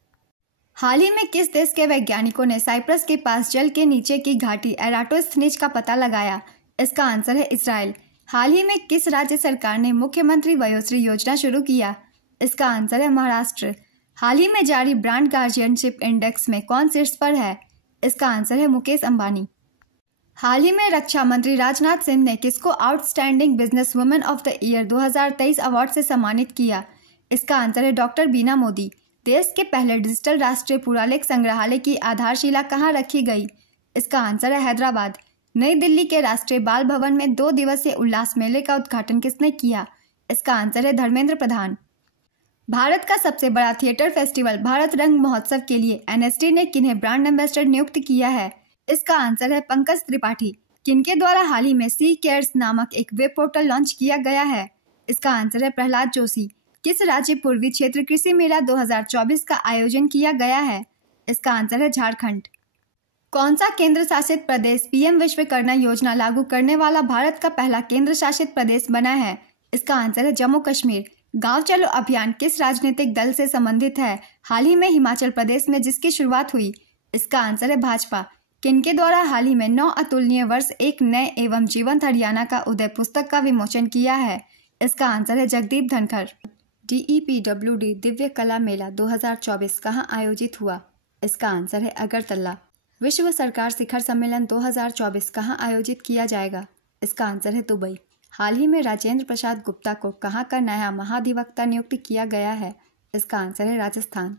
हाल ही में किस देश के वैज्ञानिकों ने साइप्रस के पास जल के नीचे की घाटी एराटोस्थनीज का पता लगाया? इसका आंसर है इजराइल। हाल ही में किस राज्य सरकार ने मुख्यमंत्री वयोश्री योजना शुरू किया? इसका आंसर है महाराष्ट्र। हाल ही में जारी ब्रांड गार्जियनशिप इंडेक्स में कौन शीर्ष पर है? इसका आंसर है मुकेश अंबानी। हाल ही में रक्षा मंत्री राजनाथ सिंह ने किसको outstanding business women of the year 2023 award से सम्मानित किया? इसका आंसर है डॉक्टर बीना मोदी। देश के पहले डिजिटल राष्ट्रीय पुरालेख संग्रहालय की आधारशिला कहाँ रखी गई? इसका आंसर है हैदराबाद। नई दिल्ली के राष्ट्रीय बाल भवन में 2 दिवसीय उल्लास मेले का उद्घाटन किसने किया? इसका आंसर है धर्मेंद्र प्रधान। भारत का सबसे बड़ा थिएटर फेस्टिवल भारत रंग महोत्सव के लिए NSD ने किन्हें ब्रांड एम्बेसडर नियुक्त किया है? इसका आंसर है पंकज त्रिपाठी। किनके द्वारा हाल ही में सी केयर्स नामक एक वेब पोर्टल लॉन्च किया गया है? इसका आंसर है प्रहलाद जोशी। किस राज्य पूर्वी क्षेत्र कृषि मेला 2024 का आयोजन किया गया है? इसका आंसर है झारखंड। कौन सा केंद्र शासित प्रदेश PM विश्वकर्मा योजना लागू करने वाला भारत का पहला केंद्र शासित प्रदेश बना है? इसका आंसर है जम्मू कश्मीर। गांव चलो अभियान किस राजनीतिक दल से संबंधित है? हाल ही में हिमाचल प्रदेश में जिसकी शुरुआत हुई? इसका आंसर है भाजपा। किनके द्वारा हाल ही में 9 अतुलनीय वर्ष एक नए एवं जीवंत हरियाणा का उदय पुस्तक का विमोचन किया है? इसका आंसर है जगदीप धनखड़। DEPWD दिव्य कला मेला 2024 कहाँ आयोजित हुआ? इसका आंसर है अगरतला। विश्व सरकार शिखर सम्मेलन 2024 कहाँ आयोजित किया जाएगा? इसका आंसर है दुबई। हाल ही में राजेंद्र प्रसाद गुप्ता को कहाँ का नया महाधिवक्ता नियुक्त किया गया है? इसका आंसर है राजस्थान।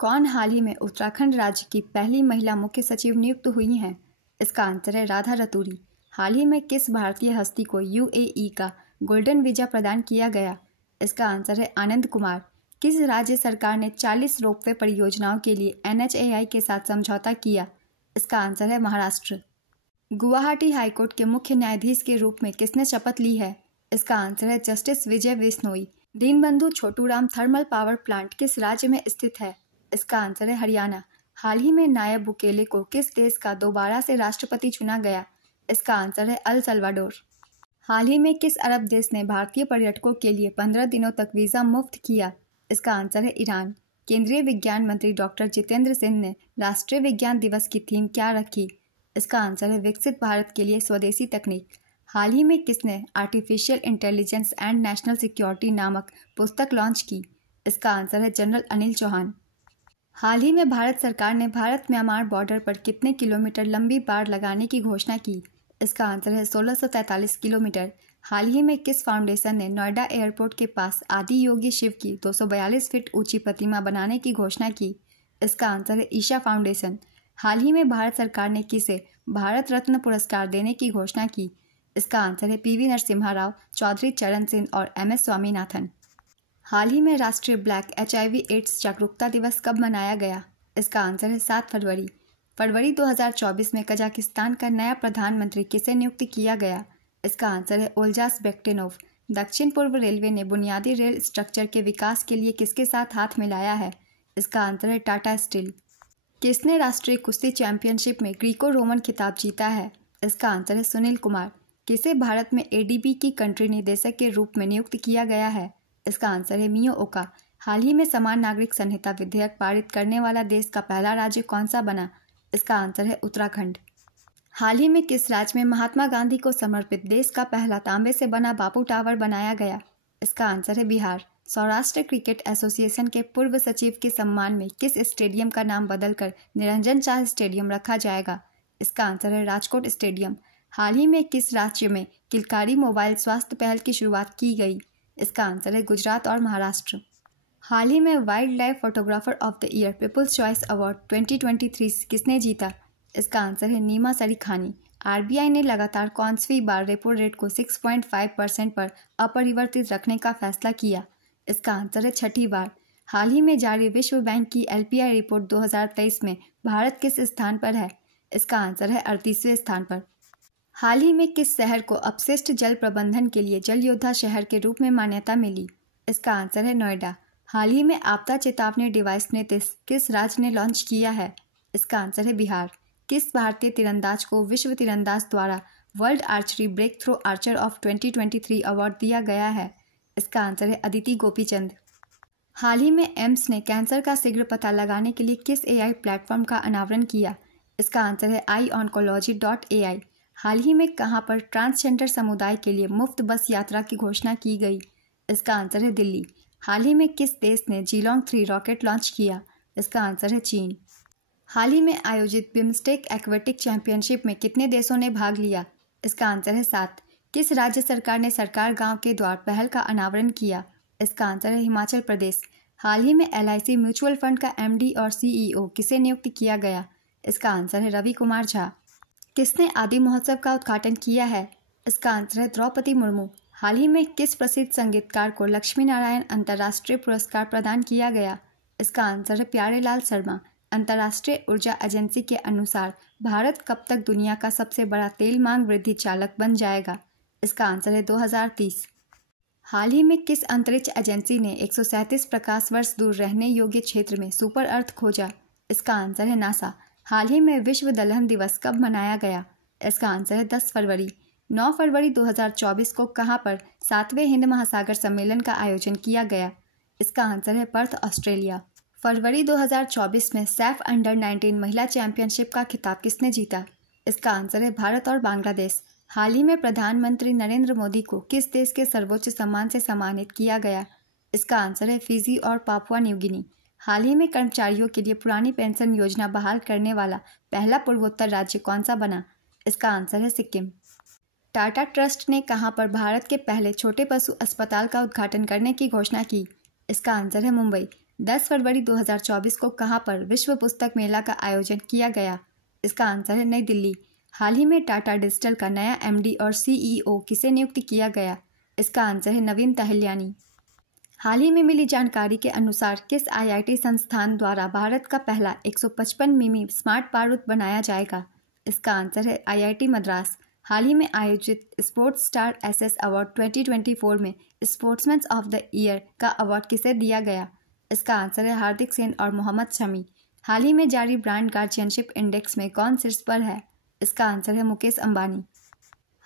कौन हाल ही में उत्तराखंड राज्य की पहली महिला मुख्य सचिव नियुक्त हुई हैं? इसका आंसर है राधा रतूरी। हाल ही में किस भारतीय हस्ती को UAE का गोल्डन वीजा प्रदान किया गया? इसका आंसर है आनंद कुमार। किस राज्य सरकार ने 40 रोपवे परियोजनाओं के लिए NHAI के साथ समझौता किया? इसका आंसर है महाराष्ट्र। गुवाहाटी हाईकोर्ट के मुख्य न्यायाधीश के रूप में किसने शपथ ली है? इसका आंसर है justice Vijay Bishnoi. Deenbandhu Chhotu Ram thermal power plant किस राज्य में स्थित है? इसका आंसर है हरियाणा। हाल ही में नायब बुकेले को किस देश का दोबारा से राष्ट्रपति चुना गया? इसका आंसर है अल सल्वाडोर। हाल ही में किस अरब देश ने भारतीय पर्यटकों के लिए 15 दिनों तक वीज़ा मुफ्त किया? इसका आंसर है ईरान। केंद्रीय विज्ञान मंत्री डॉक्टर जितेंद्र सिंह ने राष्ट्रीय विज्ञान दिवस की थीम क्या रखी? इसका आंसर है विकसित भारत के लिए स्वदेशी तकनीक। हाल ही में किसने artificial intelligence and national security नामक पुस्तक लॉन्च की? इसका आंसर है जनरल अनिल चौहान। हाल ही में भारत सरकार ने भारत म्यांमार बॉर्डर पर कितने किलोमीटर लंबी बाड़ लगाने की घोषणा की? इसका आंसर है 1643 किलोमीटर। हाल ही में किस फाउंडेशन ने नोएडा एयरपोर्ट के पास आदि योगी शिव की 242 फीट ऊंची प्रतिमा बनाने की घोषणा की? इसका आंसर है ईशा फाउंडेशन। हाल ही में भारत सरकार ने किसे भारत रत्न पुरस्कार देने की घोषणा की? इसका आंसर है PV नरसिम्हा राव, चौधरी चरण सिंह और MS स्वामीनाथन। हाल ही में राष्ट्रीय ब्लैक HIV एड्स जागरूकता दिवस कब मनाया गया? इसका आंसर है 7 फरवरी। फरवरी 2024 में कजाकिस्तान का नया प्रधानमंत्री किसे नियुक्त किया गया? इसका आंसर है ओल्जास बेक्टेनोव। दक्षिण पूर्व रेलवे ने बुनियादी रेल स्ट्रक्चर के विकास के लिए किसके साथ हाथ मिलाया है? इसका आंसर है टाटा स्टील। किसने राष्ट्रीय कुश्ती चैंपियनशिप में ग्रीको रोमन खिताब जीता है? इसका आंसर है सुनील कुमार। किसे भारत में ADB की कंट्री निदेशक के रूप में नियुक्त किया गया है? इसका आंसर है मियो ओका। हाल ही में समान नागरिक संहिता विधेयक पारित करने वाला देश का पहला राज्य कौन सा बना? इसका आंसर है उत्तराखंड। हाल ही में किस राज्य में महात्मा गांधी को समर्पित देश का पहला तांबे से बना बापू टावर बनाया गया? इसका आंसर है बिहार। सौराष्ट्र क्रिकेट एसोसिएशन के पूर्व सचिव के सम्मान में किस स्टेडियम का नाम बदलकर निरंजन शाह स्टेडियम रखा जाएगा? इसका आंसर है राजकोट स्टेडियम। हाल ही में किस राज्य में किलकारी मोबाइल स्वास्थ्य पहल की शुरुआत की गई? इसका आंसर है गुजरात और महाराष्ट्र। हाल ही में wild life photographer of the year people's choice award 2023 किसने जीता? इसका आंसर है नीमा सरीखानी। RBI ने लगातार कौनसवीं बार रेपो रेट को 6.5% पर अपरिवर्तित रखने का फैसला किया? इसका आंसर है छठी बार। हाल ही में जारी विश्व बैंक की LPI रिपोर्ट 2023 में भारत किस स्थान पर है? इसका आंसर है 38वें स्थान पर। हाल ही में किस शहर को अपशिष्ट जल प्रबंधन के लिए जल योद्धा शहर के रूप में मान्यता मिली? इसका आंसर है नोएडा। हाल ही में आपदा चेतावनी डिवाइस नेतिस किस राज्य ने लॉन्च किया है? इसका आंसर है बिहार। किस भारतीय तीरंदाज को विश्व तीरंदाज द्वारा world archery breakthrough archer of 2023 award दिया गया है? इसका आंसर है अदिति गोपीचंद। हाल ही में एम्स ने कैंसर का शीघ्र पता लगाने के लिए किस AI प्लेटफॉर्म का अनावरण किया? इसका आंसर है ioncology.ai। हाल ही में कहां पर ट्रांसजेंडर समुदाय के लिए मुफ्त बस यात्रा की घोषणा की गई? इसका आंसर है दिल्ली। हाल ही में किस देश ने जीलोंग 3 रॉकेट लॉन्च किया? इसका आंसर है चीन। हाल ही में आयोजित बिम्स्टेक एक्वेटिक चैंपियनशिप में कितने देशों ने भाग लिया? इसका आंसर है 7। किस राज्य सरकार ने सरकार गांव के द्वार पहल का अनावरण किया? इसका आंसर है हिमाचल प्रदेश। हाल ही में LIC म्यूचुअल फंड का MD और CEO किसे नियुक्त किया गया? इसका आंसर है रवि कुमार झा। किसने आदि महोत्सव का उद्घाटन किया है? इसका आंसर है द्रौपदी मुर्मू। हाल ही में किस प्रसिद्ध संगीतकार को लक्ष्मी नारायण अंतर्राष्ट्रीय पुरस्कार प्रदान किया गया? इसका आंसर है प्यारेलाल शर्मा। अंतर्राष्ट्रीय ऊर्जा एजेंसी के अनुसार भारत कब तक दुनिया का सबसे बड़ा तेल मांग वृद्धि चालक बन जाएगा? इसका आंसर है 2030। हाल ही में किस अंतरिक्ष एजेंसी ने 137 प्रकाश वर्ष दूर रहने योग्य क्षेत्र में सुपर अर्थ खोजा? इसका आंसर है नासा। हाल ही में विश्व दलहन दिवस कब मनाया गया? इसका आंसर है 10 फरवरी। 9 फरवरी 2024 को कहां पर 7वें हिंद महासागर सम्मेलन का आयोजन किया गया? इसका आंसर है पर्थ, ऑस्ट्रेलिया। फरवरी 2024 में सैफ अंडर 19 महिला चैंपियनशिप का खिताब किसने जीता? इसका आंसर है भारत और बांग्लादेश। हाल ही में प्रधानमंत्री नरेंद्र मोदी को किस देश के सर्वोच्च सम्मान से सम्मानित किया गया? इसका आंसर है फिजी और पापुआ न्यू गिनी। हाल ही में कर्मचारियों के लिए पुरानी पेंशन योजना बहाल करने वाला पहला पूर्वोत्तर राज्य कौन सा बना? इसका आंसर है सिक्किम। टाटा ट्रस्ट ने कहां पर भारत के पहले छोटे पशु अस्पताल का उद्घाटन करने की घोषणा की? इसका आंसर है मुंबई। 10 फरवरी 2024 को कहां पर विश्व पुस्तक मेला का आयोजन किया गया? इसका आंसर है नई दिल्ली। हाल ही में टाटा डिजिटल का नया एमडी और सीईओ किसे नियुक्त किया गया? इसका आंसर है नवीन तहलियानी। हाल ही में मिली जानकारी के अनुसार किस आईआईटी संस्थान द्वारा भारत का पहला 155 मिमी स्मार्ट बारूद बनाया जाएगा? इसका आंसर है आईआईटी मद्रास। हाल ही में आयोजित स्पोर्ट्स स्टार एसएस अवार्ड 2024 में स्पोर्ट्समैन ऑफ द ईयर का अवार्ड किसे दिया गया? इसका आंसर है हार्दिक सेन और मोहम्मद शमी। हाल ही में जारी ब्रांड गार्जियनशिप इंडेक्स में कौन शीर्ष पर है? इसका आंसर है मुकेश अंबानी।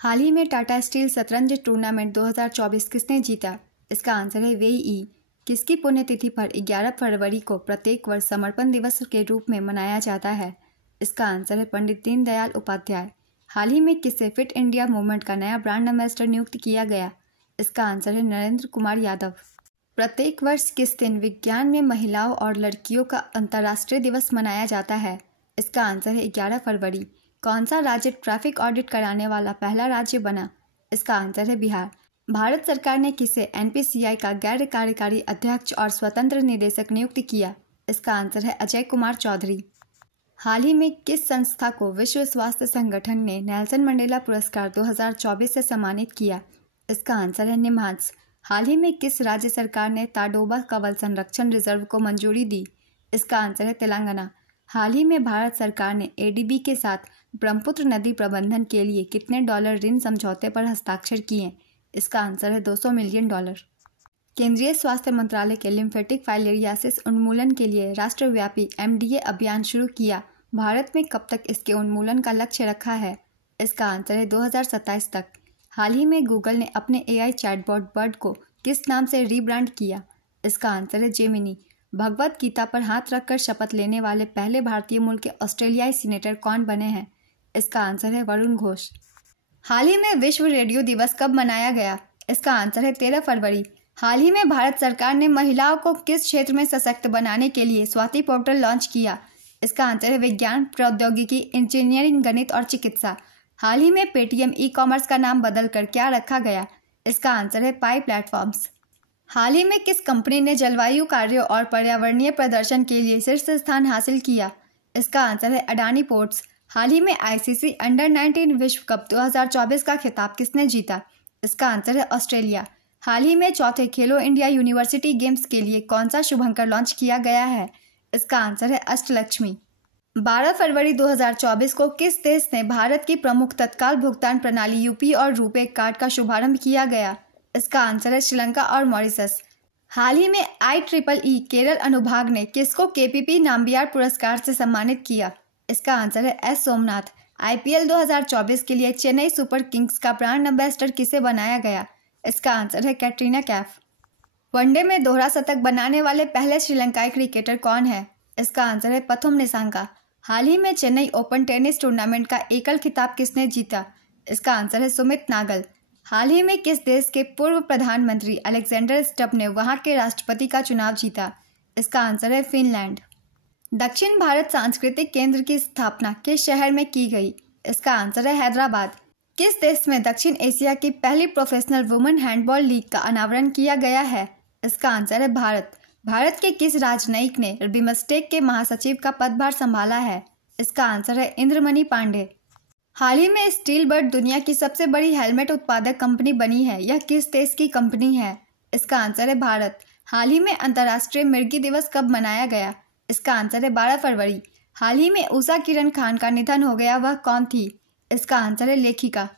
हाल ही में टाटा स्टील शतरंज टूर्नामेंट 2024 किसने जीता? इसका आंसर है वेई। किसकी पुण्यतिथि पर 11 फरवरी को प्रत्येक वर्ष समर्पण दिवस के रूप में मनाया जाता है? इसका आंसर है पंडित दीनदयाल उपाध्याय। हाल ही में किसे फिट इंडिया मूवमेंट का नया ब्रांड एम्बेसडर नियुक्त किया गया? इसका आंसर है नरेंद्र कुमार यादव। प्रत्येक वर्ष किस दिन विज्ञान में महिलाओं और लड़कियों का अंतर्राष्ट्रीय दिवस मनाया जाता है? इसका आंसर है 11 फरवरी। कौन सा राज्य ट्रैफिक ऑडिट कराने वाला पहला राज्य बना? इसका आंसर है बिहार। भारत सरकार ने किसे एनपीसीआई का गैर कार्यकारी अध्यक्ष और स्वतंत्र निदेशक नियुक्त किया? इसका आंसर है अजय कुमार चौधरी। हाल ही में किस संस्था को विश्व स्वास्थ्य संगठन ने नेल्सन मंडेला पुरस्कार 2024 से सम्मानित किया? इसका आंसर है निम्हांस। हाल ही में किस राज्य सरकार ने ताडोबा कंवल संरक्षण रिजर्व को मंजूरी दी? इसका आंसर है तेलंगाना। हाल ही में भारत सरकार ने एडीबी के साथ ब्रह्मपुत्र नदी प्रबंधन के लिए कितने डॉलर ऋण समझौते पर हस्ताक्षर किए? इसका आंसर है $200 मिलियन। केंद्रीय स्वास्थ्य मंत्रालय के लिम्फेटिक फाइलेरियासिस उन्मूलन के लिए राष्ट्रव्यापी एमडीए अभियान शुरू किया। भारत में कब तक इसके उन्मूलन का लक्ष्य रखा है? इसका आंसर है 2027 तक। हाल ही में गूगल ने अपने एआई चैटबॉट बर्ड को किस नाम से रीब्रांड किया? इसका आंसर है जेमिनी। भगवत गीता पर हाथ रखकर शपथ लेने वाले पहले भारतीय मूल के ऑस्ट्रेलियाई सीनेटर कौन बने हैं? इसका आंसर है वरुण घोष। हाल ही में विश्व रेडियो दिवस कब मनाया गया? इसका आंसर है 13 फरवरी। हाल ही में भारत सरकार ने महिलाओं को किस क्षेत्र में सशक्त बनाने के लिए स्वाति पोर्टल लॉन्च किया? इसका आंसर है विज्ञान, प्रौद्योगिकी, इंजीनियरिंग, गणित और चिकित्सा। हाल ही में पेटीएम ई कॉमर्स का नाम बदलकर क्या रखा गया? इसका आंसर है पाई प्लेटफॉर्म्स। हाल ही में किस कंपनी ने जलवायु कार्यों और पर्यावरणीय प्रदर्शन के लिए शीर्ष स्थान हासिल किया? इसका आंसर है अडानी पोर्ट्स। हाल ही में आईसीसी अंडर 19 विश्व कप 2024 का खिताब किसने जीता? इसका आंसर है ऑस्ट्रेलिया। हाल ही में चौथे खेलो इंडिया यूनिवर्सिटी गेम्स के लिए कौन सा शुभंकर लॉन्च किया गया है? इसका आंसर है अष्टलक्ष्मी। 12 फरवरी 2024 को किस देश ने भारत की प्रमुख तत्काल भुगतान प्रणाली यूपी और रुपे कार्ड का शुभारंभ किया गया? इसका आंसर है श्रीलंका और मॉरिशस। हाल ही में IEEE केरल अनुभाग ने किसको केपीपी नाम्बियार पुरस्कार से सम्मानित किया? इसका आंसर है एस सोमनाथ। IPL 2024 के लिए चेन्नई सुपर किंग्स का ब्रांड एम्बेसडर किसे बनाया गया? इसका आंसर है कैटरीना कैफ। वनडे में दोहरा शतक बनाने वाले पहले श्रीलंकाई क्रिकेटर कौन है? इसका आंसर है पथुम निसांका। हाल ही में चेन्नई ओपन टेनिस टूर्नामेंट का एकल खिताब किसने जीता? इसका आंसर है सुमित नागल। हाल ही में किस देश के पूर्व प्रधानमंत्री अलेक्जेंडर स्टब ने वहां के राष्ट्रपति का चुनाव जीता? इसका आंसर है फिनलैंड। दक्षिण भारत सांस्कृतिक केंद्र की स्थापना किस शहर में की गई? इसका आंसर है हैदराबाद। किस देश में दक्षिण एशिया की पहली प्रोफेशनल वुमेन हैंडबॉल लीग का अनावरण किया गया है? इसका आंसर है भारत। भारत के किस राजनयिक ने बिम्स्टेक के महासचिव का पदभार संभाला है? इसका आंसर है इंद्रमणि पांडे। हाल ही में स्टील बर्ड दुनिया की सबसे बड़ी हेलमेट उत्पादक कंपनी बनी है। यह किस देश की कंपनी है? इसका आंसर है भारत। हाल ही में अंतर्राष्ट्रीय मिर्गी दिवस कब मनाया गया? इसका आंसर है 12 फरवरी। हाल ही में उषा किरण खान का निधन हो गया, वह कौन थी? इसका आंसर है लेखिका।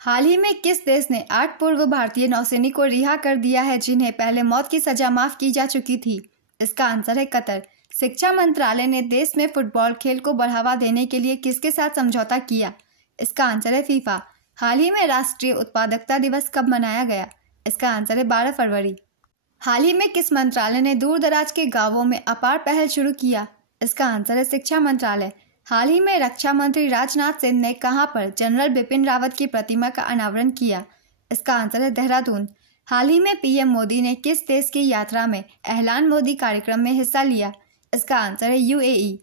हाल ही में किस देश ने 8 पूर्व भारतीय नौसैनिक को रिहा कर दिया है जिन्हें पहले मौत की सजा माफ की जा चुकी थी? इसका आंसर है कतर। शिक्षा मंत्रालय ने देश में फुटबॉल खेल को बढ़ावा देने के लिए किसके साथ समझौता किया? इसका आंसर है फीफा। हाल ही में राष्ट्रीय उत्पादकता दिवस कब मनाया गया? इसका आंसर है 12 फरवरी। हाल ही में किस मंत्रालय ने दूर दराज के गांवों में अपार पहल शुरू किया? इसका आंसर है शिक्षा मंत्रालय। हाल ही में रक्षा मंत्री राजनाथ सिंह ने कहां पर जनरल बिपिन रावत की प्रतिमा का अनावरण किया? इसका आंसर है देहरादून। हाल ही में पीएम मोदी ने किस देश की यात्रा में ऐलान मोदी कार्यक्रम में हिस्सा लिया? इसका आंसर है यूएई।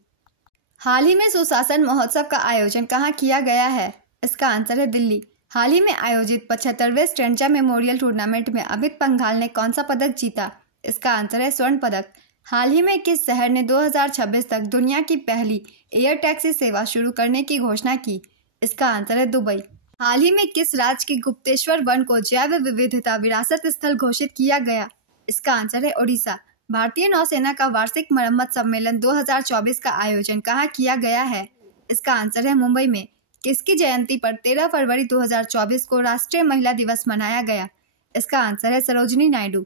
हाल ही में सुशासन महोत्सव का आयोजन कहां किया गया है? इसका आंसर है दिल्ली। हाल ही में आयोजित 75वें स्ट्रेंजा मेमोरियल टूर्नामेंट में अमित पंघाल ने कौन सा पदक जीता? इसका आंसर है स्वर्ण पदक। हाल ही में किस शहर ने 2026 तक दुनिया की पहली एयर टैक्सी सेवा शुरू करने की घोषणा की? इसका आंसर है दुबई। हाल ही में किस राज्य के गुप्तेश्वर वन को जैव विविधता विरासत स्थल घोषित किया गया? इसका आंसर है ओडिशा। भारतीय नौसेना का वार्षिक मरम्मत सम्मेलन 2024 का आयोजन कहाँ किया गया है? इसका आंसर है मुंबई में। किसकी जयंती पर 13 फरवरी 2024 को राष्ट्रीय महिला दिवस मनाया गया? इसका आंसर है सरोजिनी नायडू।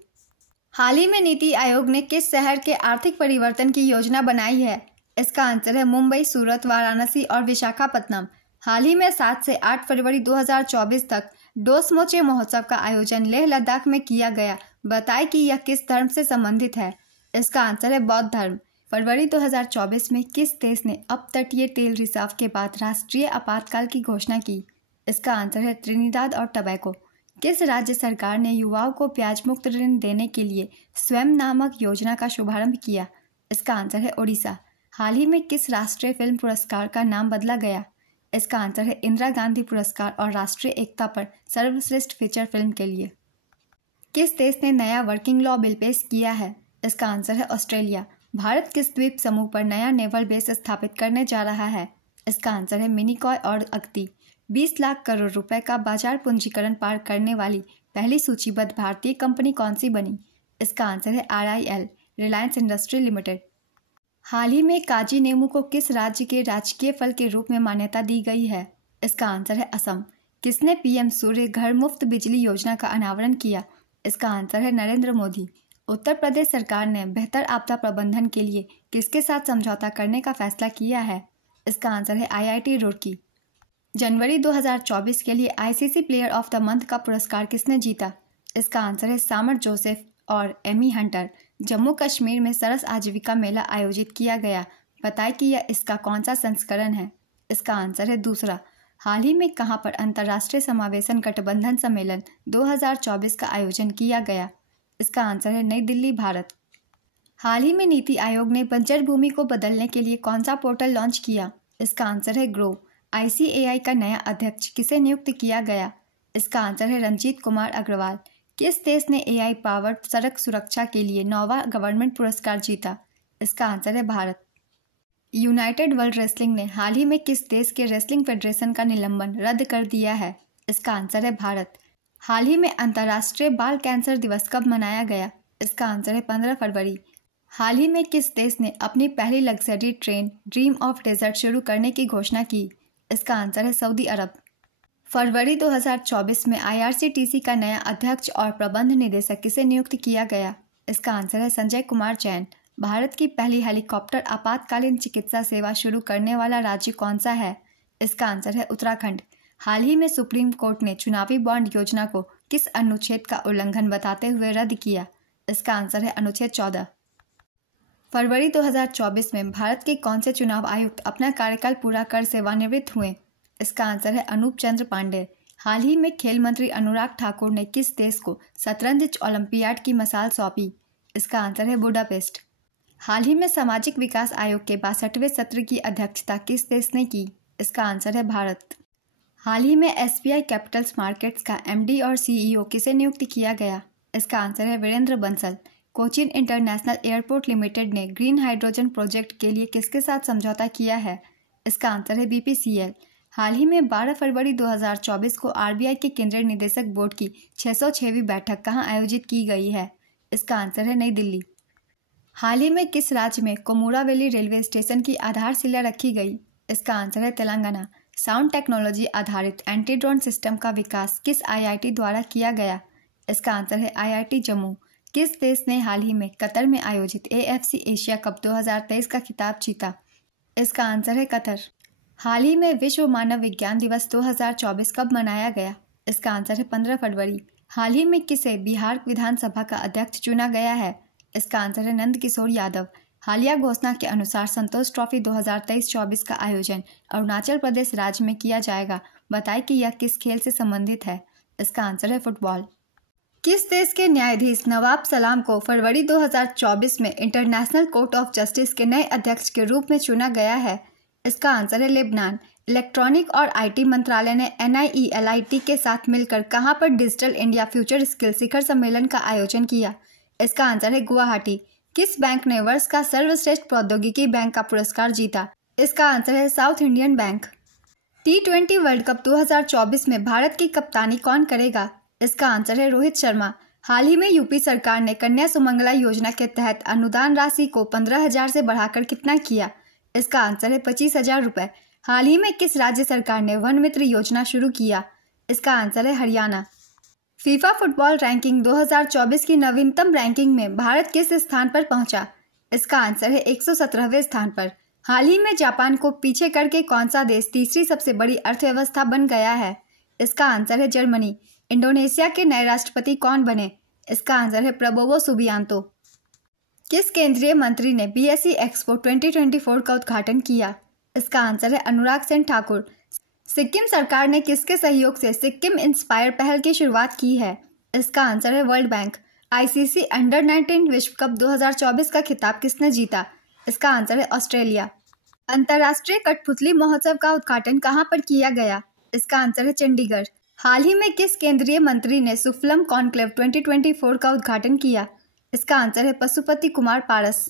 हाल ही में नीति आयोग ने किस शहर के आर्थिक परिवर्तन की योजना बनाई है? इसका आंसर है मुंबई, सूरत, वाराणसी और विशाखापत्तनम। हाल ही में 7 से 8 फरवरी 2024 तक डोसमोचे महोत्सव का आयोजन लेह लद्दाख में किया गया। बताएं कि यह किस धर्म से संबंधित है? इसका आंसर है बौद्ध धर्म। फरवरी 2024 में किस देश ने अपतटीय तेल रिसाव के बाद राष्ट्रीय आपातकाल की घोषणा की? इसका आंसर है त्रिनिदाद और टबैको। किस राज्य सरकार ने युवाओं को ब्याज मुक्त ऋण देने के लिए स्वयं नामक योजना का शुभारंभ किया? इसका आंसर है ओडिशा। हाल ही में किस राष्ट्रीय फिल्म पुरस्कार का नाम बदला गया? इसका आंसर है इंदिरा गांधी पुरस्कार और राष्ट्रीय एकता पर सर्वश्रेष्ठ फीचर फिल्म के लिए। किस देश ने नया वर्किंग लॉ बिल पेश किया है? इसका आंसर है ऑस्ट्रेलिया। भारत किस द्वीप समूह पर नया नेवल बेस स्थापित करने जा रहा है? इसका आंसर है मिनिकॉय और अगती। 20 लाख करोड़ रुपए का बाजार पूंजीकरण पार करने वाली पहली सूचीबद्ध भारतीय कंपनी कौन सी बनी? इसका आंसर है RIL, रिलायंस इंडस्ट्री लिमिटेड। हाल ही में काजी नेमू को किस राज्य के राजकीय फल के रूप में मान्यता दी गई है? इसका आंसर है असम। किसने पीएम सूर्य घर मुफ्त बिजली योजना का अनावरण किया? इसका आंसर है नरेंद्र मोदी। उत्तर प्रदेश सरकार ने बेहतर आपदा प्रबंधन के लिए किसके साथ समझौता करने का फैसला किया है? इसका आंसर है IIT रुड़की। जनवरी 2024 के लिए ICC player of the month का पुरस्कार किसने जीता? इसका आंसर है सामर जोसेफ और एमी हंटर। जम्मू कश्मीर में सरस आजीविका मेला आयोजित किया गया। बताएं कि यह इसका कौन सा संस्करण है? इसका आंसर है दूसरा। हाल ही में कहां पर अंतर्राष्ट्रीय समावेशन गठबंधन सम्मेलन 2024 का आयोजन किया गया? इसका आंसर है नई दिल्ली, भारत। हाल ही में नीति आयोग ने बंजर भूमि को बदलने के लिए कौन सा पोर्टल लॉन्च किया? इसका आंसर है ग्रो। ICAI का नया अध्यक्ष किसे नियुक्त किया गया? इसका आंसर है रंजीत कुमार अग्रवाल। किस देश ने AI पावर्ड सड़क सुरक्षा के लिए 9वां गवर्नमेंट पुरस्कार जीता? इसका आंसर है भारत। यूनाइटेड वर्ल्ड रेसलिंग ने हाल ही में किस देश के रेसलिंग फेडरेशन का निलंबन रद्द कर दिया है? इसका आंसर है भारत। हाल ही में अंतर्राष्ट्रीय बाल कैंसर दिवस कब मनाया गया? इसका आंसर है 15 फरवरी। हाल ही में किस देश ने अपनी पहली luxury train dream of desert शुरू करने की घोषणा की? इसका आंसर है सऊदी अरब। फरवरी 2024 में IRCTC का नया अध्यक्ष और प्रबंध निदेशक किसे नियुक्त किया गया? इसका आंसर है संजय कुमार जैन। भारत की पहली हेलीकॉप्टर आपातकालीन चिकित्सा सेवा शुरू करने वाला राज्य कौन सा है? इसका आंसर है उत्तराखंड। हाल ही में सुप्रीम कोर्ट ने चुनावी बॉन्ड योजना को किस अनुच्छेद का उल्लंघन बताते हुए रद्द किया? इसका आंसर है अनुच्छेद 14। फरवरी 2024 में भारत के कौन से चुनाव आयुक्त अपना कार्यकाल पूरा कर सेवानिवृत्त हुए? इसका आंसर है अनूप चंद्र पांडे। हाल ही में खेल मंत्री अनुराग ठाकुर ने किस देश को शतरंज ओलंपियाड की मसाल सौंपी? इसका आंसर है बुडापेस्ट। हाल ही में सामाजिक विकास आयोग के 62वें सत्र की अध्यक्षता किस देश ने की? इसका आंसर है भारत। हाल ही में SBI कैपिटल्स मार्केट्स का MD और CEO किसे नियुक्त किया गया? इसका आंसर है Virendra Bansal. Cochin international airport limited ने ग्रीन हाइड्रोजन प्रोजेक्ट के लिए किसके साथ समझौता किया है? इसका आंसर है BPCL। हाल ही में 12 फरवरी 2024 को RBI के केंद्रीय निदेशक बोर्ड की 606वीं बैठक कहां आयोजित की गई है? इसका आंसर है नई दिल्ली। हाल ही में किस राज्य में कोमुरावेली रेलवे स्टेशन की आधारशिला रखी गई? इसका आंसर है तेलंगाना। साउंड टेक्नोलॉजी आधारित एंटी ड्रोन सिस्टम का विकास किस IIT द्वारा किया गया? इसका आंसर है IIT जम्मू। किस देश ने हाल ही में कतर में आयोजित AFC एशिया कप 2023 का खिताब जीता? इसका आंसर है कतर। हाल ही में विश्व मानव विज्ञान दिवस 2024 कब मनाया गया? इसका आंसर है 15 फरवरी। हाल ही में किसे बिहार विधानसभा का अध्यक्ष चुना गया है? इसका आंसर है नंद किशोर यादव। हालिया घोषणा के अनुसार संतोष ट्रॉफी 2023-24 का आयोजन अरुणाचल प्रदेश राज्य में किया जाएगा। बताएं कि यह किस खेल से संबंधित है? इसका आंसर है फुटबॉल। किस देश के न्यायाधीश नवाब सलाम को फरवरी 2024 में इंटरनेशनल कोर्ट ऑफ जस्टिस के नए अध्यक्ष के रूप में चुना गया है? इसका आंसर है लेबनान। इलेक्ट्रॉनिक और आईटी मंत्रालय ने NIELIT के साथ मिलकर कहां पर डिजिटल इंडिया फ्यूचर स्किल शिखर सम्मेलन का आयोजन किया? इसका आंसर है गुवाहाटी। किस बैंक ने वर्ष का सर्वश्रेष्ठ प्रौद्योगिकी बैंक का पुरस्कार जीता? इसका आंसर है south Indian bank. T20 world cup 2024 में भारत की कप्तानी कौन करेगा? इसका आंसर है रोहित शर्मा। हाल ही में यूपी सरकार ने कन्या सुमंगला योजना के तहत अनुदान राशि को 15,000 से बढ़ाकर कितना किया? इसका आंसर है 25,000 रुपए। हाल ही में किस राज्य सरकार ने वन मित्र योजना शुरू किया? इसका आंसर है हरियाणा। फीफा फुटबॉल रैंकिंग 2024 की नवीनतम रैंकिंग में भारत किस स्थान पर पहुंचा? इसका आंसर है 117वें स्थान पर। हाल ही में जापान को पीछे करके कौन सा देश तीसरी सबसे बड़ी अर्थव्यवस्था बन गया है? इसका आंसर है जर्मनी। इंडोनेशिया के नए राष्ट्रपति कौन बने? इसका आंसर है प्रबोवो सुबियांतो। किस केंद्रीय मंत्री ने BSE एक्सपो 2024 का उद्घाटन किया? इसका आंसर है अनुराग सिंह ठाकुर। सिक्किम सरकार ने किसके सहयोग से सिक्किम इंस्पायर पहल की शुरुआत की है? इसका आंसर है वर्ल्ड बैंक। ICC अंडर-19 विश्व कप 2024 का खिताब किसने जीता? इसका आंसर है ऑस्ट्रेलिया। अंतर्राष्ट्रीय कठपुतली महोत्सव का उद्घाटन कहां पर किया गया? इसका आंसर है चंडीगढ़। हाल ही में किस केंद्रीय मंत्री ने सुफलम कॉन्क्लेव 2024 का उद्घाटन किया? इसका आंसर है पशुपति कुमार पारस।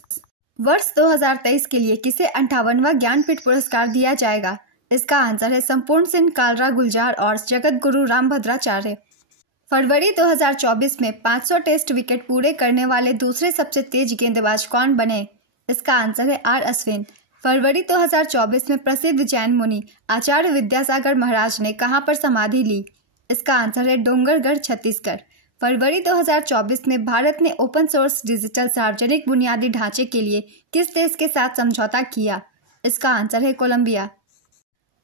वर्ष 2023 के लिए किसे 58वां ज्ञानपीठ पुरस्कार दिया जाएगा? इसका आंसर है संपूर्ण सिंह कालरा गुलजार और जगत गुरु रामभद्राचार्य। फरवरी 2024 में 500 टेस्ट विकेट पूरे करने वाले दूसरे सबसे तेज गेंदबाज कौन बने? इसका आंसर है R अश्विन। फरवरी 2024 में प्रसिद्ध जैन मुनि आचार्य विद्यासागर महाराज ने कहां पर समाधि ली? इसका आंसर है डोंगरगढ़, छत्तीसगढ़। फरवरी 2024 में भारत ने ओपन सोर्स डिजिटल सार्वजनिक बुनियादी ढांचे के लिए किस देश के साथ समझौता किया? इसका आंसर है कोलंबिया।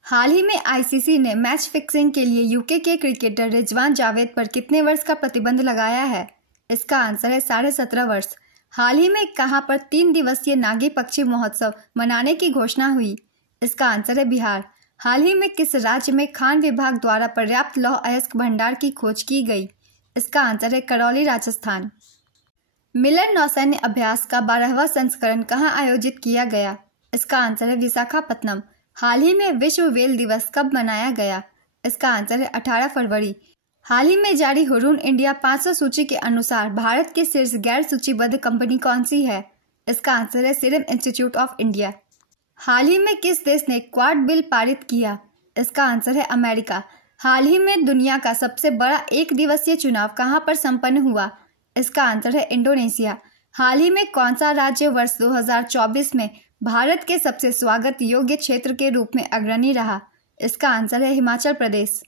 हाल ही में ICC ने मैच फिक्सिंग के लिए UK के क्रिकेटर रिजवान जावेद पर कितने वर्ष का प्रतिबंध लगाया है? इसका आंसर है 17.5 वर्ष। हाल ही में कहां पर 3 दिवसीय नागी पक्षी महोत्सव मनाने की घोषणा हुई? इसका आंसर है बिहार। हाल ही में किस राज्य में खान विभाग द्वारा पर्याप्त लौह अयस्क भंडार की खोज की गई? इसका आंसर है करौली, राजस्थान। मिलन नौसैन्य अभ्यास का 12वां संस्करण कहां आयोजित किया गया? इसका आंसर है विशाखापत्तनम। हाल ही में विश्व व्हेल दिवस कब मनाया गया? इसका आंसर है 18 फरवरी। हाल ही में जारी हुरून इंडिया 500 सूची के अनुसार भारत की शीर्ष गैर सूचीबद्ध कंपनी कौन सी है? इसका आंसर है सीरम इंस्टीट्यूट ऑफ इंडिया। हाल ही में किस देश ने क्वाड बिल पारित किया? इसका आंसर है अमेरिका। हाल ही में दुनिया का सबसे बड़ा एक दिवसीय चुनाव कहां पर संपन्न हुआ? इसका आंसर है इंडोनेशिया। हाल ही में कौन सा राज्य वर्ष 2024 में भारत के सबसे स्वागत योग्य क्षेत्र के रूप में अग्रणी रहा? इसका आंसर है हिमाचल प्रदेश।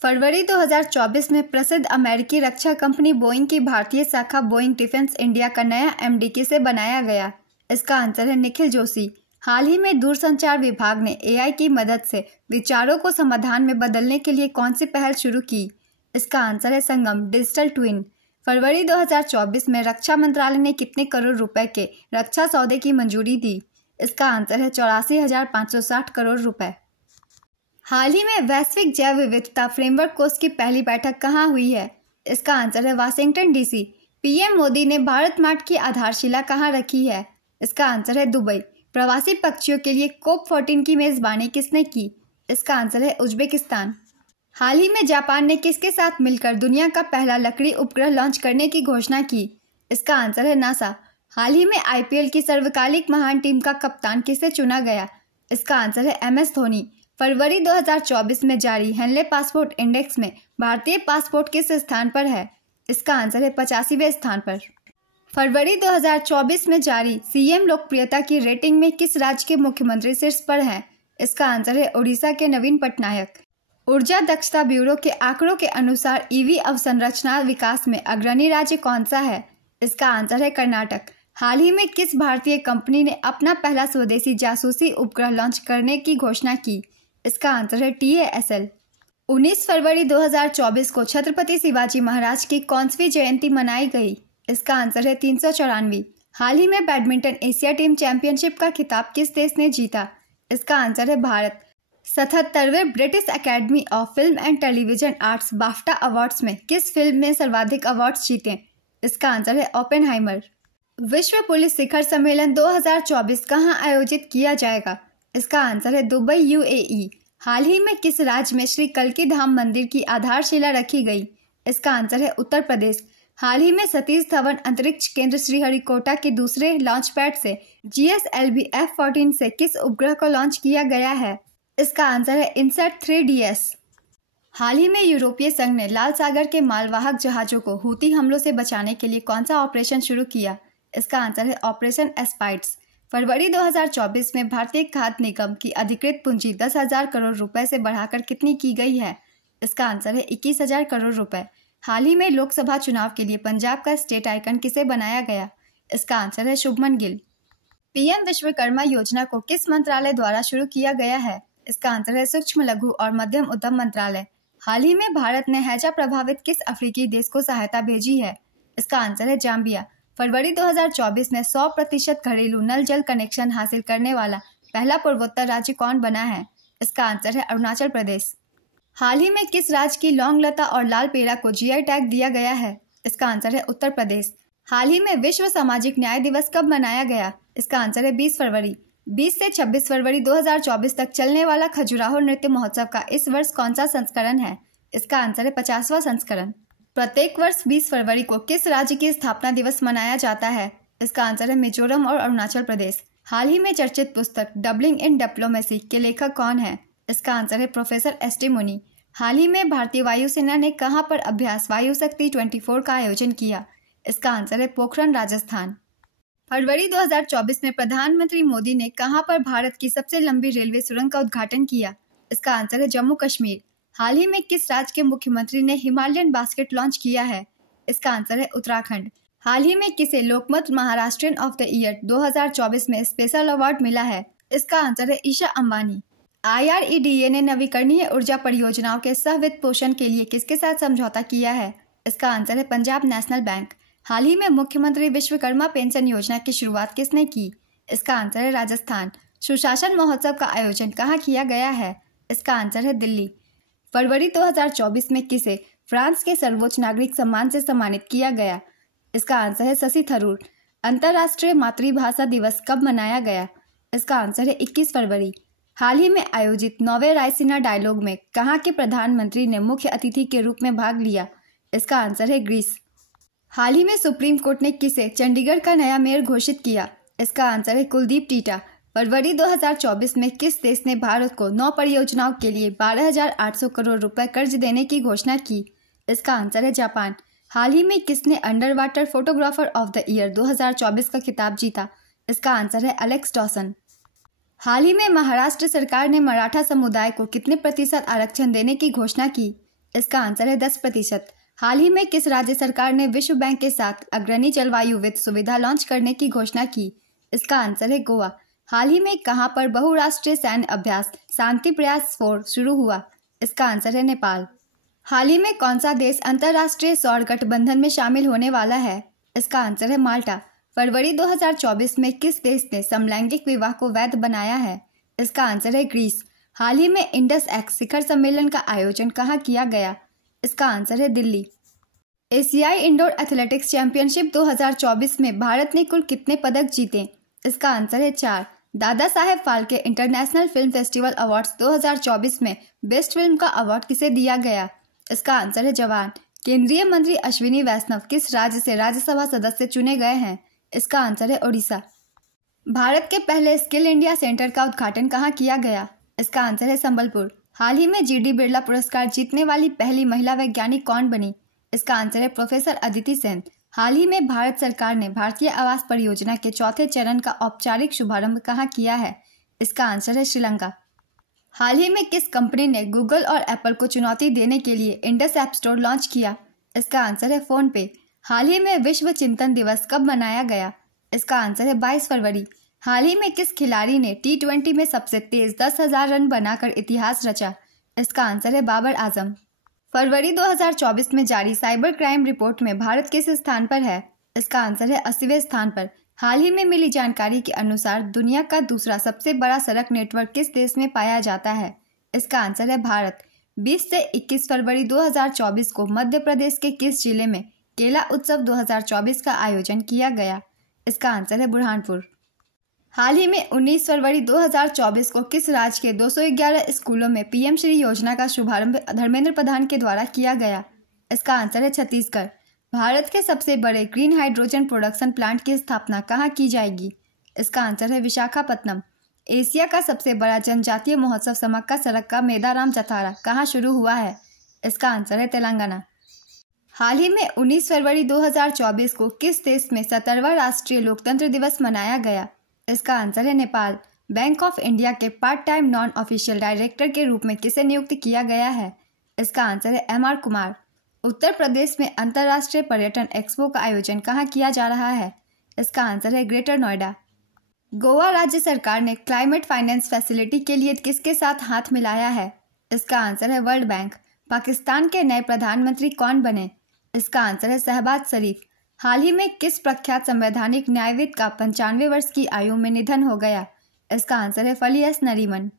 फरवरी 2024 में प्रसिद्ध अमेरिकी रक्षा कंपनी बोइंग की भारतीय शाखा बोइंग डिफेंस इंडिया का नया MD किसे बनाया गया? इसका आंसर है निखिल जोशी। हाल ही में दूरसंचार विभाग ने AI की मदद से विचारों को समाधान में बदलने के लिए कौन सी पहल शुरू की? इसका आंसर है संगम डिजिटल ट्विन। फरवरी 2024 में रक्षा मंत्रालय ने कितने करोड़ रुपए के रक्षा सौदे की मंजूरी दी? इसका आंसर है 84,560 करोड़ रुपए। हाल ही में वैश्विक जैव विविधता फ्रेमवर्क कोर्स की पहली बैठक कहाँ हुई है? इसका आंसर है वाशिंगटन DC। PM मोदी ने भारत मार्ट की आधारशिला कहाँ रखी है? इसका आंसर है दुबई। प्रवासी पक्षियों के लिए COP14 की मेजबानी किसने की? इसका आंसर है उज्बेकिस्तान। हाल ही में जापान ने किसके साथ मिलकर दुनिया का पहला लकड़ी उपग्रह लॉन्च करने की घोषणा की? इसका आंसर है नासा। हाल ही में IPL की सर्वकालिक महान टीम का कप्तान किसे चुना गया? इसका आंसर है MS धोनी। फरवरी 2024 में जारी हेनले पासपोर्ट इंडेक्स में भारतीय पासपोर्ट किस स्थान पर है? इसका आंसर है 85वें स्थान पर। फरवरी 2024 में जारी CM लोकप्रियता की रेटिंग में किस राज्य के मुख्यमंत्री शीर्ष पर हैं? इसका आंसर है ओडिशा के नवीन पटनायक। ऊर्जा दक्षता ब्यूरो के आंकड़ों के अनुसार EV अवसंरचना विकास में अग्रणी राज्य कौन सा है? इसका आंसर है कर्नाटक। हाल ही में किस भारतीय कंपनी ने अपना पहला स्वदेशी जासूसी उपग्रह लॉन्च करने की घोषणा की? इसका आंसर है TASL। 19 फरवरी 2024 को छत्रपति शिवाजी महाराज की कौनसवीं जयंती मनाई गई? इसका आंसर है 394। हाल ही में बैडमिंटन एशिया टीम चैंपियनशिप का खिताब किस देश ने जीता? इसका आंसर है भारत। 77वें British academy of film and television arts BAFTA awards में किस फिल्म ने सर्वाधिक अवार्ड्स जीते? इसका आंसर है ओपेनहाइमर। विश्व पुलिस शिखर सम्मेलन 2024 कहां आयोजित किया जाएगा? इसका आंसर है दुबई, यूएई। हाल ही में किस राज्य में श्री कल्की धाम मंदिर की आधारशिला रखी गई? इसका आंसर है उत्तर प्रदेश। हाल ही में सतीश धवन अंतरिक्ष केंद्र श्रीहरिकोटा के दूसरे लॉन्च पैड से GSLV F-14 से किस उपग्रह को लॉन्च किया गया है? इसका आंसर है इनसैट 3DS। हाल ही में यूरोपीय संघ ने लाल सागर के मालवाहक जहाजों को हूती हमलों से बचाने के लिए कौन सा ऑपरेशन शुरू किया? इसका आंसर है ऑपरेशन एस्पाइड्स। फरवरी 2024 में भारतीय खाद्य निगम की अधिकृत पूंजी 10,000 करोड़ रुपए से बढ़ाकर कितनी की गई है? इसका आंसर है 21,000 करोड़ रुपए। हाल ही में लोकसभा चुनाव के लिए पंजाब का स्टेट आइकन किसे बनाया गया? इसका आंसर है शुभमन गिल। PM विश्वकर्मा योजना को किस मंत्रालय द्वारा शुरू किया गया है? इसका आंसर है सूक्ष्म लघु और मध्यम उद्यम मंत्रालय। हाल ही में भारत ने हैजा प्रभावित किस अफ्रीकी देश को सहायता भेजी है? इसका आंसर है जाम्बिया। फरवरी 2024 में 100% घरेलू नल जल कनेक्शन हासिल करने वाला पहला पूर्वोत्तर राज्य कौन बना है? इसका आंसर है अरुणाचल प्रदेश। हाल ही में किस राज्य की लौंग लता और लाल पेड़ा को GI टैग दिया गया है? इसका आंसर है उत्तर प्रदेश। हाल ही में विश्व सामाजिक न्याय दिवस कब मनाया गया? इसका आंसर है 20 फरवरी। 20 से 26 फरवरी 2024 तक चलने वाला खजुराहो नृत्य महोत्सव का इस वर्ष कौन सा संस्करण है? इसका आंसर है 50वां संस्करण। प्रत्येक वर्ष 20 फरवरी को किस राज्य की स्थापना दिवस मनाया जाता है? इसका आंसर है मिजोरम और अरुणाचल प्रदेश। हाल ही में चर्चित पुस्तक डबलिंग इन डिप्लोमेसी के लेखक कौन है? इसका आंसर है प्रोफेसर S.T. मुनी। हाल ही में भारतीय वायुसेना ने कहां पर अभ्यास वायु शक्ति 24 का आयोजन किया? इसका आंसर है पोखरण, राजस्थान। फरवरी 2024 में प्रधानमंत्री मोदी ने कहां पर भारत की सबसे लंबी रेलवे सुरंग का उद्घाटन किया? इसका आंसर है जम्मू कश्मीर। हाल ही में किस राज्य के मुख्यमंत्री ने हिमालयन बास्केट लॉन्च किया है? इसका आंसर है उत्तराखंड। हाल ही में किसे लोकमत महाराष्ट्रियन ऑफ द ईयर 2024 में स्पेशल अवार्ड मिला है? इसका आंसर है ईशा अंबानी। IREDA ने नवीकरणीय ऊर्जा परियोजनाओं के सह वित्त पोषण के लिए किसके साथ समझौता किया है? इसका आंसर है पंजाब नेशनल बैंक। हाल ही में मुख्यमंत्री विश्वकर्मा पेंशन योजना की शुरुआत किसने की? इसका आंसर है राजस्थान। सुशासन महोत्सव का आयोजन कहाँ किया गया है? इसका आंसर है दिल्ली। फरवरी 2024 में किसे फ्रांस के सर्वोच्च नागरिक सम्मान से सम्मानित किया गया? इसका आंसर है शशि थरूर। अंतर्राष्ट्रीय मातृभाषा दिवस कब मनाया गया? इसका आंसर है 21 फरवरी। हाल ही में आयोजित 9वें रायसीना डायलॉग में कहाँ के प्रधानमंत्री ने मुख्य अतिथि के रूप में भाग लिया? इसका आंसर है ग्रीस। हाल ही में सुप्रीम कोर्ट ने किसे चंडीगढ़ का नया मेयर घोषित किया? इसका आंसर है कुलदीप टीटा। फरवरी 2024 में किस देश ने भारत को 9 परियोजनाओं के लिए 12,800 करोड़ रुपए कर्ज देने की घोषणा की? इसका आंसर है जापान। हाल ही में किसने under water photographer of the year 2024 का खिताब जीता? इसका आंसर है एलेक्स डॉसन। हाल ही में महाराष्ट्र सरकार ने मराठा समुदाय को कितने प्रतिशत आरक्षण देने की घोषणा की? इसका आंसर है 10%। हाल ही में किस राज्य सरकार ने विश्व बैंक के साथ अग्रणी जलवायु वित्त सुविधा लॉन्च करने की घोषणा की? इसका आंसर है गोवा। हाल ही में कहां पर बहुराष्ट्रीय सैन्य अभ्यास शांति प्रयास 4 शुरू हुआ? इसका आंसर है नेपाल। हाल ही में कौन सा देश अंतर्राष्ट्रीय सौर गठबंधन में शामिल होने वाला है? इसका आंसर है माल्टा। फरवरी 2024 में किस देश ने समलैंगिक विवाह को वैध बनाया है? इसका आंसर है ग्रीस। हाल ही में इंडस एक्स शिखर सम्मेलन का आयोजन कहाँ किया गया? इसका आंसर है दिल्ली। एशियाई इंडोर एथलेटिक्स चैंपियनशिप 2024 में भारत ने कुल कितने पदक जीते? इसका आंसर है 4। Dada Saheb Phalke international film festival awards 2024 में बेस्ट फिल्म का अवार्ड किसे दिया गया? इसका आंसर है जवान। केंद्रीय मंत्री अश्विनी वैष्णव किस राज्य से राज्यसभा सदस्य चुने गए हैं? इसका आंसर है ओडिशा। भारत के पहले स्किल इंडिया सेंटर का उद्घाटन कहाँ किया गया? इसका आंसर है संबलपुर। हाल ही में GD बिरला पुरस्कार जीतने वाली पहली महिला वैज्ञानिक कौन बनी? इसका आंसर है प्रोफेसर अदिति सेन। हाल ही में भारत सरकार ने भारतीय आवास परियोजना के चौथे चरण का औपचारिक शुभारंभ कहाँ किया है? इसका आंसर है श्रीलंका। हाल ही में किस कंपनी ने गूगल और एप्पल को चुनौती देने के लिए इंडस ऐप स्टोर लॉन्च किया? इसका आंसर है फोन पे। हाल ही में विश्व चिंतन दिवस कब मनाया गया? इसका आंसर है 22 फरवरी। हाल ही में किस खिलाड़ी ने T20 में सबसे तेज 10,000 रन बनाकर इतिहास रचा? इसका आंसर है बाबर आजम। फरवरी 2024 में जारी साइबर क्राइम रिपोर्ट में भारत किस स्थान पर है? इसका आंसर है 80वें स्थान पर। हाल ही में मिली जानकारी के अनुसार दुनिया का दूसरा सबसे बड़ा सड़क नेटवर्क किस देश में पाया जाता है? इसका आंसर है भारत। 20 से 21 फरवरी 2024 को मध्य प्रदेश के किस जिले में केला उत्सव 2024 का आयोजन किया गया? इसका आंसर है बुरहानपुर। हाल ही में 19 फरवरी 2024 को किस राज्य के 211 स्कूलों में पीएम श्री योजना का शुभारंभ धर्मेंद्र प्रधान के द्वारा किया गया? इसका आंसर है छत्तीसगढ़। भारत के सबसे बड़े ग्रीन हाइड्रोजन प्रोडक्शन प्लांट की स्थापना कहाँ की जाएगी? इसका आंसर है विशाखापत्तनम। एशिया का सबसे बड़ा जनजातीय महोत्सव समक्का सड़क का मेदाराम जथारा कहाँ शुरू हुआ है? इसका आंसर है तेलंगाना। हाल ही में 19 फरवरी 2024 को किस देश में 17वां राष्ट्रीय लोकतंत्र दिवस मनाया गया? इसका आंसर है नेपाल। बैंक ऑफ इंडिया के part time non official director के रूप में किसे नियुक्त किया गया है? इसका आंसर है एमआर कुमार। उत्तर प्रदेश में अंतर्राष्ट्रीय पर्यटन एक्सपो का आयोजन कहाँ किया जा रहा है? इसका आंसर है ग्रेटर नोएडा। गोवा राज्य सरकार ने क्लाइमेट फाइनेंस फैसिलिटी के लिए किसके साथ हाथ मिलाया है? इसका आंसर है वर्ल्ड बैंक। पाकिस्तान के नए प्रधानमंत्री कौन बने? इसका आंसर है शहबाज शरीफ। हाल ही में किस प्रख्यात संवैधानिक न्यायविद का 95 वर्ष की आयु में निधन हो गया? इसका आंसर है फली एस नरीमन।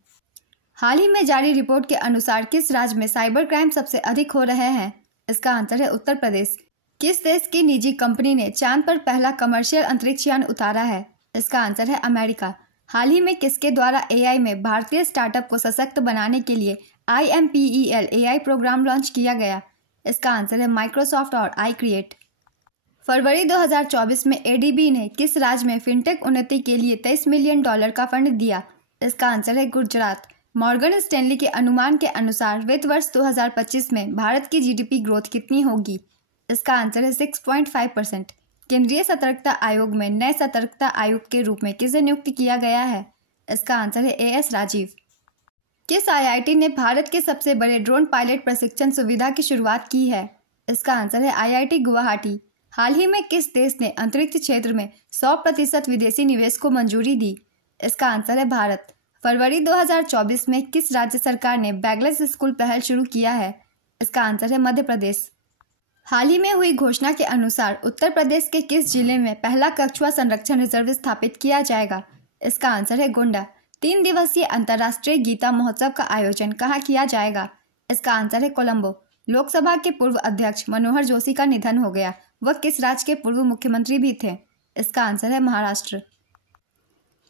हाल ही में जारी रिपोर्ट के अनुसार किस राज्य में साइबर क्राइम सबसे अधिक हो रहे हैं? इसका आंसर है उत्तर प्रदेश। किस देश की निजी कंपनी ने चांद पर पहला कमर्शियल अंतरिक्ष यान उतारा है? इसका आंसर है अमेरिका। हाल ही में किसके द्वारा एआई में भारतीय स्टार्टअप को सशक्त बनाने के लिए IMPEL AI प्रोग्राम लॉन्च किया गया? इसका आंसर है माइक्रोसॉफ्ट और iCreate। फरवरी 2024 में ADB ने किस राज्य में फिनटेक उन्नति के लिए $23 मिलियन का फंड दिया? इसका आंसर है गुजरात। मॉर्गन स्टैनली के अनुमान के अनुसार वित्त वर्ष 2025 में भारत की GDP ग्रोथ कितनी होगी? इसका आंसर है 6.5%। केंद्रीय सतर्कता आयोग में नए सतर्कता आयुक्त के रूप में किसे नियुक्त किया गया है? इसका आंसर है AS राजीव। किस IIT ने भारत के सबसे बड़े ड्रोन पायलट प्रशिक्षण सुविधा की शुरुआत की है? इसका आंसर है IIT गुवाहाटी। हाल ही में किस देश ने अंतरिक्ष क्षेत्र में 100% विदेशी निवेश को मंजूरी दी? इसका आंसर है भारत। फरवरी 2024 में किस राज्य सरकार ने बैगलेस स्कूल पहल शुरू किया है? इसका आंसर है मध्य प्रदेश। हाल ही में हुई घोषणा के अनुसार उत्तर प्रदेश के किस जिले में पहला कछुआ संरक्षण रिजर्व स्थापित किया जाएगा? इसका आंसर है गोंडा। 3 दिवसीय अंतर्राष्ट्रीय गीता महोत्सव का आयोजन कहाँ किया जाएगा? इसका आंसर है कोलंबो। लोकसभा के पूर्व अध्यक्ष मनोहर जोशी का निधन हो गया। वह किस राज्य के पूर्व मुख्यमंत्री भी थे? इसका आंसर है महाराष्ट्र।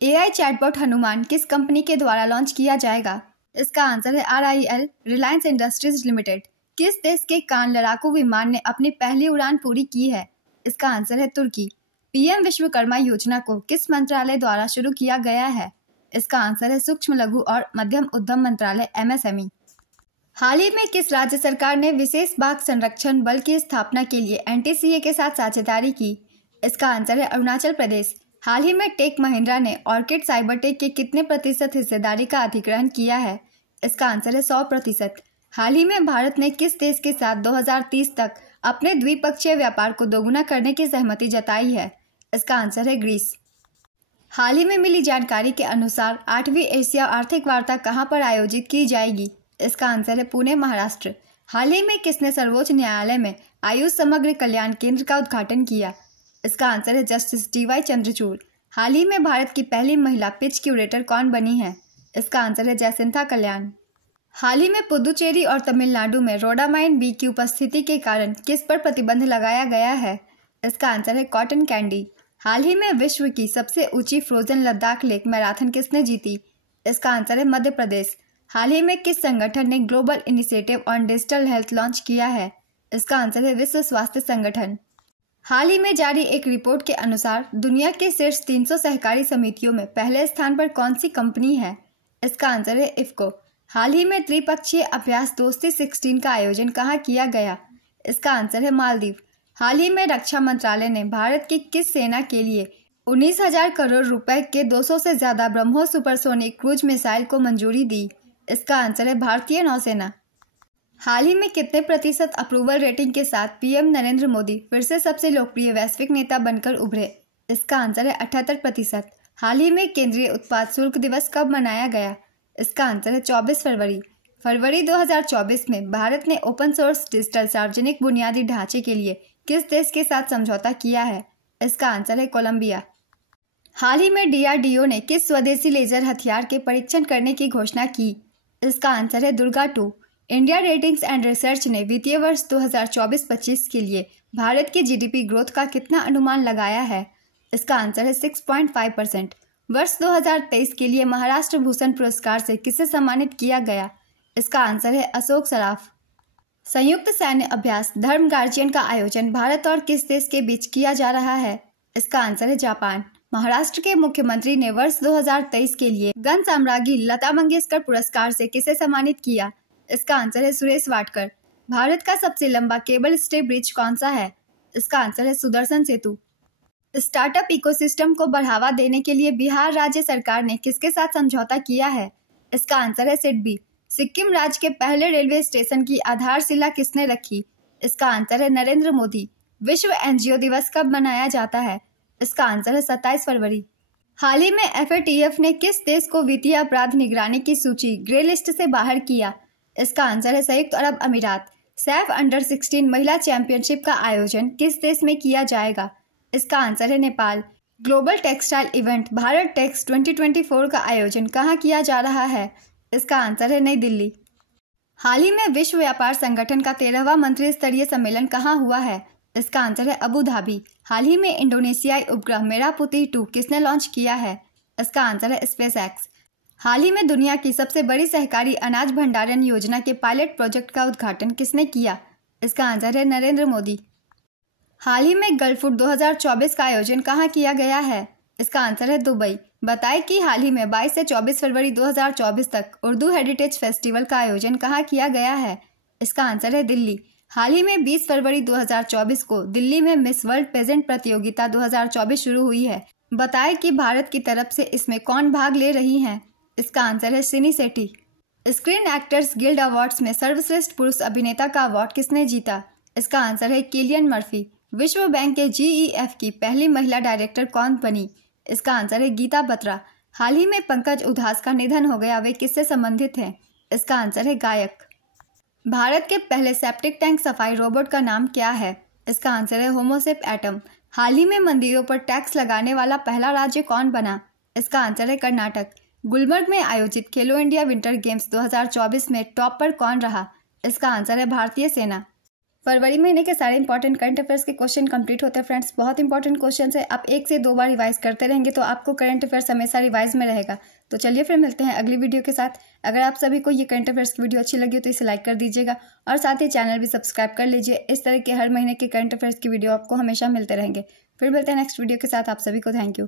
AI चैटबॉट हनुमान किस कंपनी के द्वारा लॉन्च किया जाएगा? इसका आंसर है RIL रिलायंस इंडस्ट्रीज लिमिटेड। किस देश के कान लड़ाकू विमान ने अपनी पहली उड़ान पूरी की है? इसका आंसर है तुर्की। PM विश्वकर्मा योजना को किस मंत्रालय द्वारा शुरू किया गया है? इसका आंसर है सूक्ष्म लघु और मध्यम उद्यम मंत्रालय MSME। हाल ही में किस राज्य सरकार ने विशेष बाघ संरक्षण बल की स्थापना के लिए NTCA के साथ साझेदारी की? इसका आंसर है अरुणाचल प्रदेश। हाल ही में टेक महिंद्रा ने ऑर्किड साइबरटेक के कितने प्रतिशत हिस्सेदारी का अधिग्रहण किया है? इसका आंसर है 100%। हाल ही में भारत ने किस देश के साथ 2030 तक अपने द्विपक्षीय व्यापार को दोगुना करने की सहमति जताई है? इसका आंसर है ग्रीस। हाल ही में मिली जानकारी के अनुसार 8वीं एशिया आर्थिक वार्ता कहां पर आयोजित की जाएगी? इसका आंसर है पुणे, महाराष्ट्र। हाल ही में किसने सर्वोच्च न्यायालय में आयुष समग्र कल्याण केंद्र का उद्घाटन किया? इसका आंसर है जस्टिस DY चंद्रचूड़। हाल ही में भारत की पहली महिला पिच क्यूरेटर कौन बनी है? इसका आंसर है जयसिंथा कल्याण। हाल ही में पुदुचेरी और तमिलनाडु में रोडामाइन बी की उपस्थिति के कारण किस पर प्रतिबंध लगाया गया है? इसका आंसर है कॉटन कैंडी। हाल ही में विश्व की सबसे ऊंची फ्रोजन लद्दाख लेक मैराथन किसने जीती? इसका आंसर है मध्य प्रदेश। हाल ही में किस संगठन ने global initiative on digital health launch किया है? इसका आंसर है विश्व स्वास्थ्य संगठन। हाल ही में जारी एक रिपोर्ट के अनुसार दुनिया के शीर्ष 300 सहकारी समितियों में पहले स्थान पर कौन सी कंपनी है? इसका आंसर है इफ्को। हाल ही में त्रिपक्षीय अभ्यास दोस्ती 16 का आयोजन कहाँ किया गया? इसका आंसर है मालदीव। हाल ही में रक्षा मंत्रालय ने भारत की किस सेना के लिए 19,000 करोड़ रुपए के 200 से ज्यादा ब्रह्मोस सुपरसोनिक क्रूज मिसाइल को मंजूरी दी? इसका आंसर है भारतीय नौसेना। हाल ही में कितने प्रतिशत अप्रूवल रेटिंग के साथ PM नरेंद्र मोदी फिर से सबसे लोकप्रिय वैश्विक नेता बनकर उभरे? इसका आंसर है 78%। हाल ही में केंद्रीय उत्पाद शुल्क दिवस कब मनाया गया? इसका आंसर है 24 फरवरी। फरवरी 2024 में भारत ने ओपन सोर्स डिजिटल सार्वजनिक बुनियादी ढांचे के लिए किस देश के साथ समझौता किया है? इसका आंसर है कोलंबिया। हाल ही में DRDO ने किस स्वदेशी लेजर हथियार के परीक्षण करने की घोषणा की? इसका आंसर है Durga 2। India ratings and research ने वित्तीय वर्ष 2024-25 के लिए भारत की GDP ग्रोथ का कितना अनुमान लगाया है? इसका आंसर है 6.5%। वर्ष 2023 के लिए महाराष्ट्र भूषण पुरस्कार से किसे सम्मानित किया गया? इसका आंसर है अशोक सराफ। संयुक्त सैन्य अभ्यास धर्म गार्जियन का आयोजन भारत और किस देश के बीच किया जा रहा है? इसका आंसर है जापान। महाराष्ट्र के मुख्यमंत्री ने वर्ष 2023 के लिए गण साम्राज्ञी लता मंगेशकर पुरस्कार से किसे सम्मानित किया? इसका आंसर है सुरेश वाडकर। भारत का सबसे लंबा केबल स्टे ब्रिज कौन सा है? इसका आंसर है सुदर्शन सेतु। स्टार्टअप इकोसिस्टम को बढ़ावा देने के लिए बिहार राज्य सरकार ने किसके साथ समझौता किया है? इसका आंसर है सिडबी। सिक्किम राज्य के पहले रेलवे स्टेशन की आधारशिला किसने रखी? इसका आंसर है नरेंद्र मोदी। विश्व एनजीओ दिवस कब मनाया जाता है? इसका आंसर है 27 फरवरी। हाल ही में FATF ने किस देश को वित्तीय अपराध निगरानी की सूची ग्रे लिस्ट से बाहर किया? इसका आंसर है संयुक्त अरब अमीरात। सैफ अंडर 16 महिला चैंपियनशिप का आयोजन किस देश में किया जाएगा? इसका आंसर है Nepal. Global textile event Bharat Tex 2024 का आयोजन कहाँ किया जा रहा है? इसका आंसर है नई दिल्ली। हाल ही में विश्व व्यापार संगठन का 13वां मंत्री स्तरीय सम्मेलन कहाँ हुआ है? इसका आंसर है अबू धाबी। हाल ही में इंडोनेशियाई उपग्रह मेरापुती 2 किसने लॉन्च किया है? इसका आंसर है स्पेसएक्स। हाल ही में दुनिया की सबसे बड़ी सहकारी अनाज भंडारण योजना के पायलट प्रोजेक्ट का उद्घाटन किसने किया? इसका आंसर है नरेंद्र मोदी। हाल ही में गल्फ फूड 2024 का आयोजन कहाँ किया गया है? इसका आंसर है दुबई। बताएं कि हाल ही में 22 से 24 फरवरी 2024 तक उर्दू हेरिटेज फेस्टिवल का आयोजन कहाँ किया गया है? इसका आंसर है दिल्ली। हाल ही में 20 फरवरी 2024 को दिल्ली में मिस वर्ल्ड पेजेंट प्रतियोगिता 2024 शुरू हुई है। बताएं कि भारत की तरफ से इसमें कौन भाग ले रही हैं? इसका आंसर है सिनी सेठी। स्क्रीन एक्टर्स गिल्ड अवार्ड्स में सर्वश्रेष्ठ पुरुष अभिनेता का अवार्ड किसने जीता? इसका आंसर है किलियन मर्फी। विश्व बैंक के GEF की पहली महिला डायरेक्टर कौन बनी? इसका आंसर है गीता बत्रा। हाल ही में पंकज उधास का निधन हो गया, वे किससे संबंधित हैं? इसका आंसर है गायक। भारत के पहले सेप्टिक टैंक सफाई रोबोट का नाम क्या है? इसका आंसर है होमोसेप एटम। हाल ही में मंदिरों पर टैक्स लगाने वाला पहला राज्य कौन बना? इसका आंसर है कर्नाटक। गुलमर्ग में आयोजित खेलो इंडिया विंटर गेम्स 2024 में टॉप पर कौन रहा? इसका आंसर है भारतीय सेना। फरवरी महीने के सारे इंपॉर्टेंट करंट अफेयर्स के क्वेश्चन कंप्लीट होते हैं फ्रेंड्स। बहुत इंपॉर्टेंट क्वेश्चन है, आप 1 से 2 बार रिवाइज करते रहेंगे तो आपको करंट अफेयर्स हमेशा रिवाइज में रहेगा। तो चलिए फिर मिलते हैं अगली वीडियो के साथ। अगर आप सभी को ये करंट अफेयर्स की वीडियो अच्छी लगी हो तो इसे लाइक कर दीजिएगा और साथ ही चैनल भी सब्सक्राइब कर लीजिए। इस तरह के हर महीने के करंट अफेयर्स की वीडियो आपको हमेशा मिलते रहेंगे। फिर मिलते हैं नेक्स्ट वीडियो के साथ। आप सभी को थैंक यू।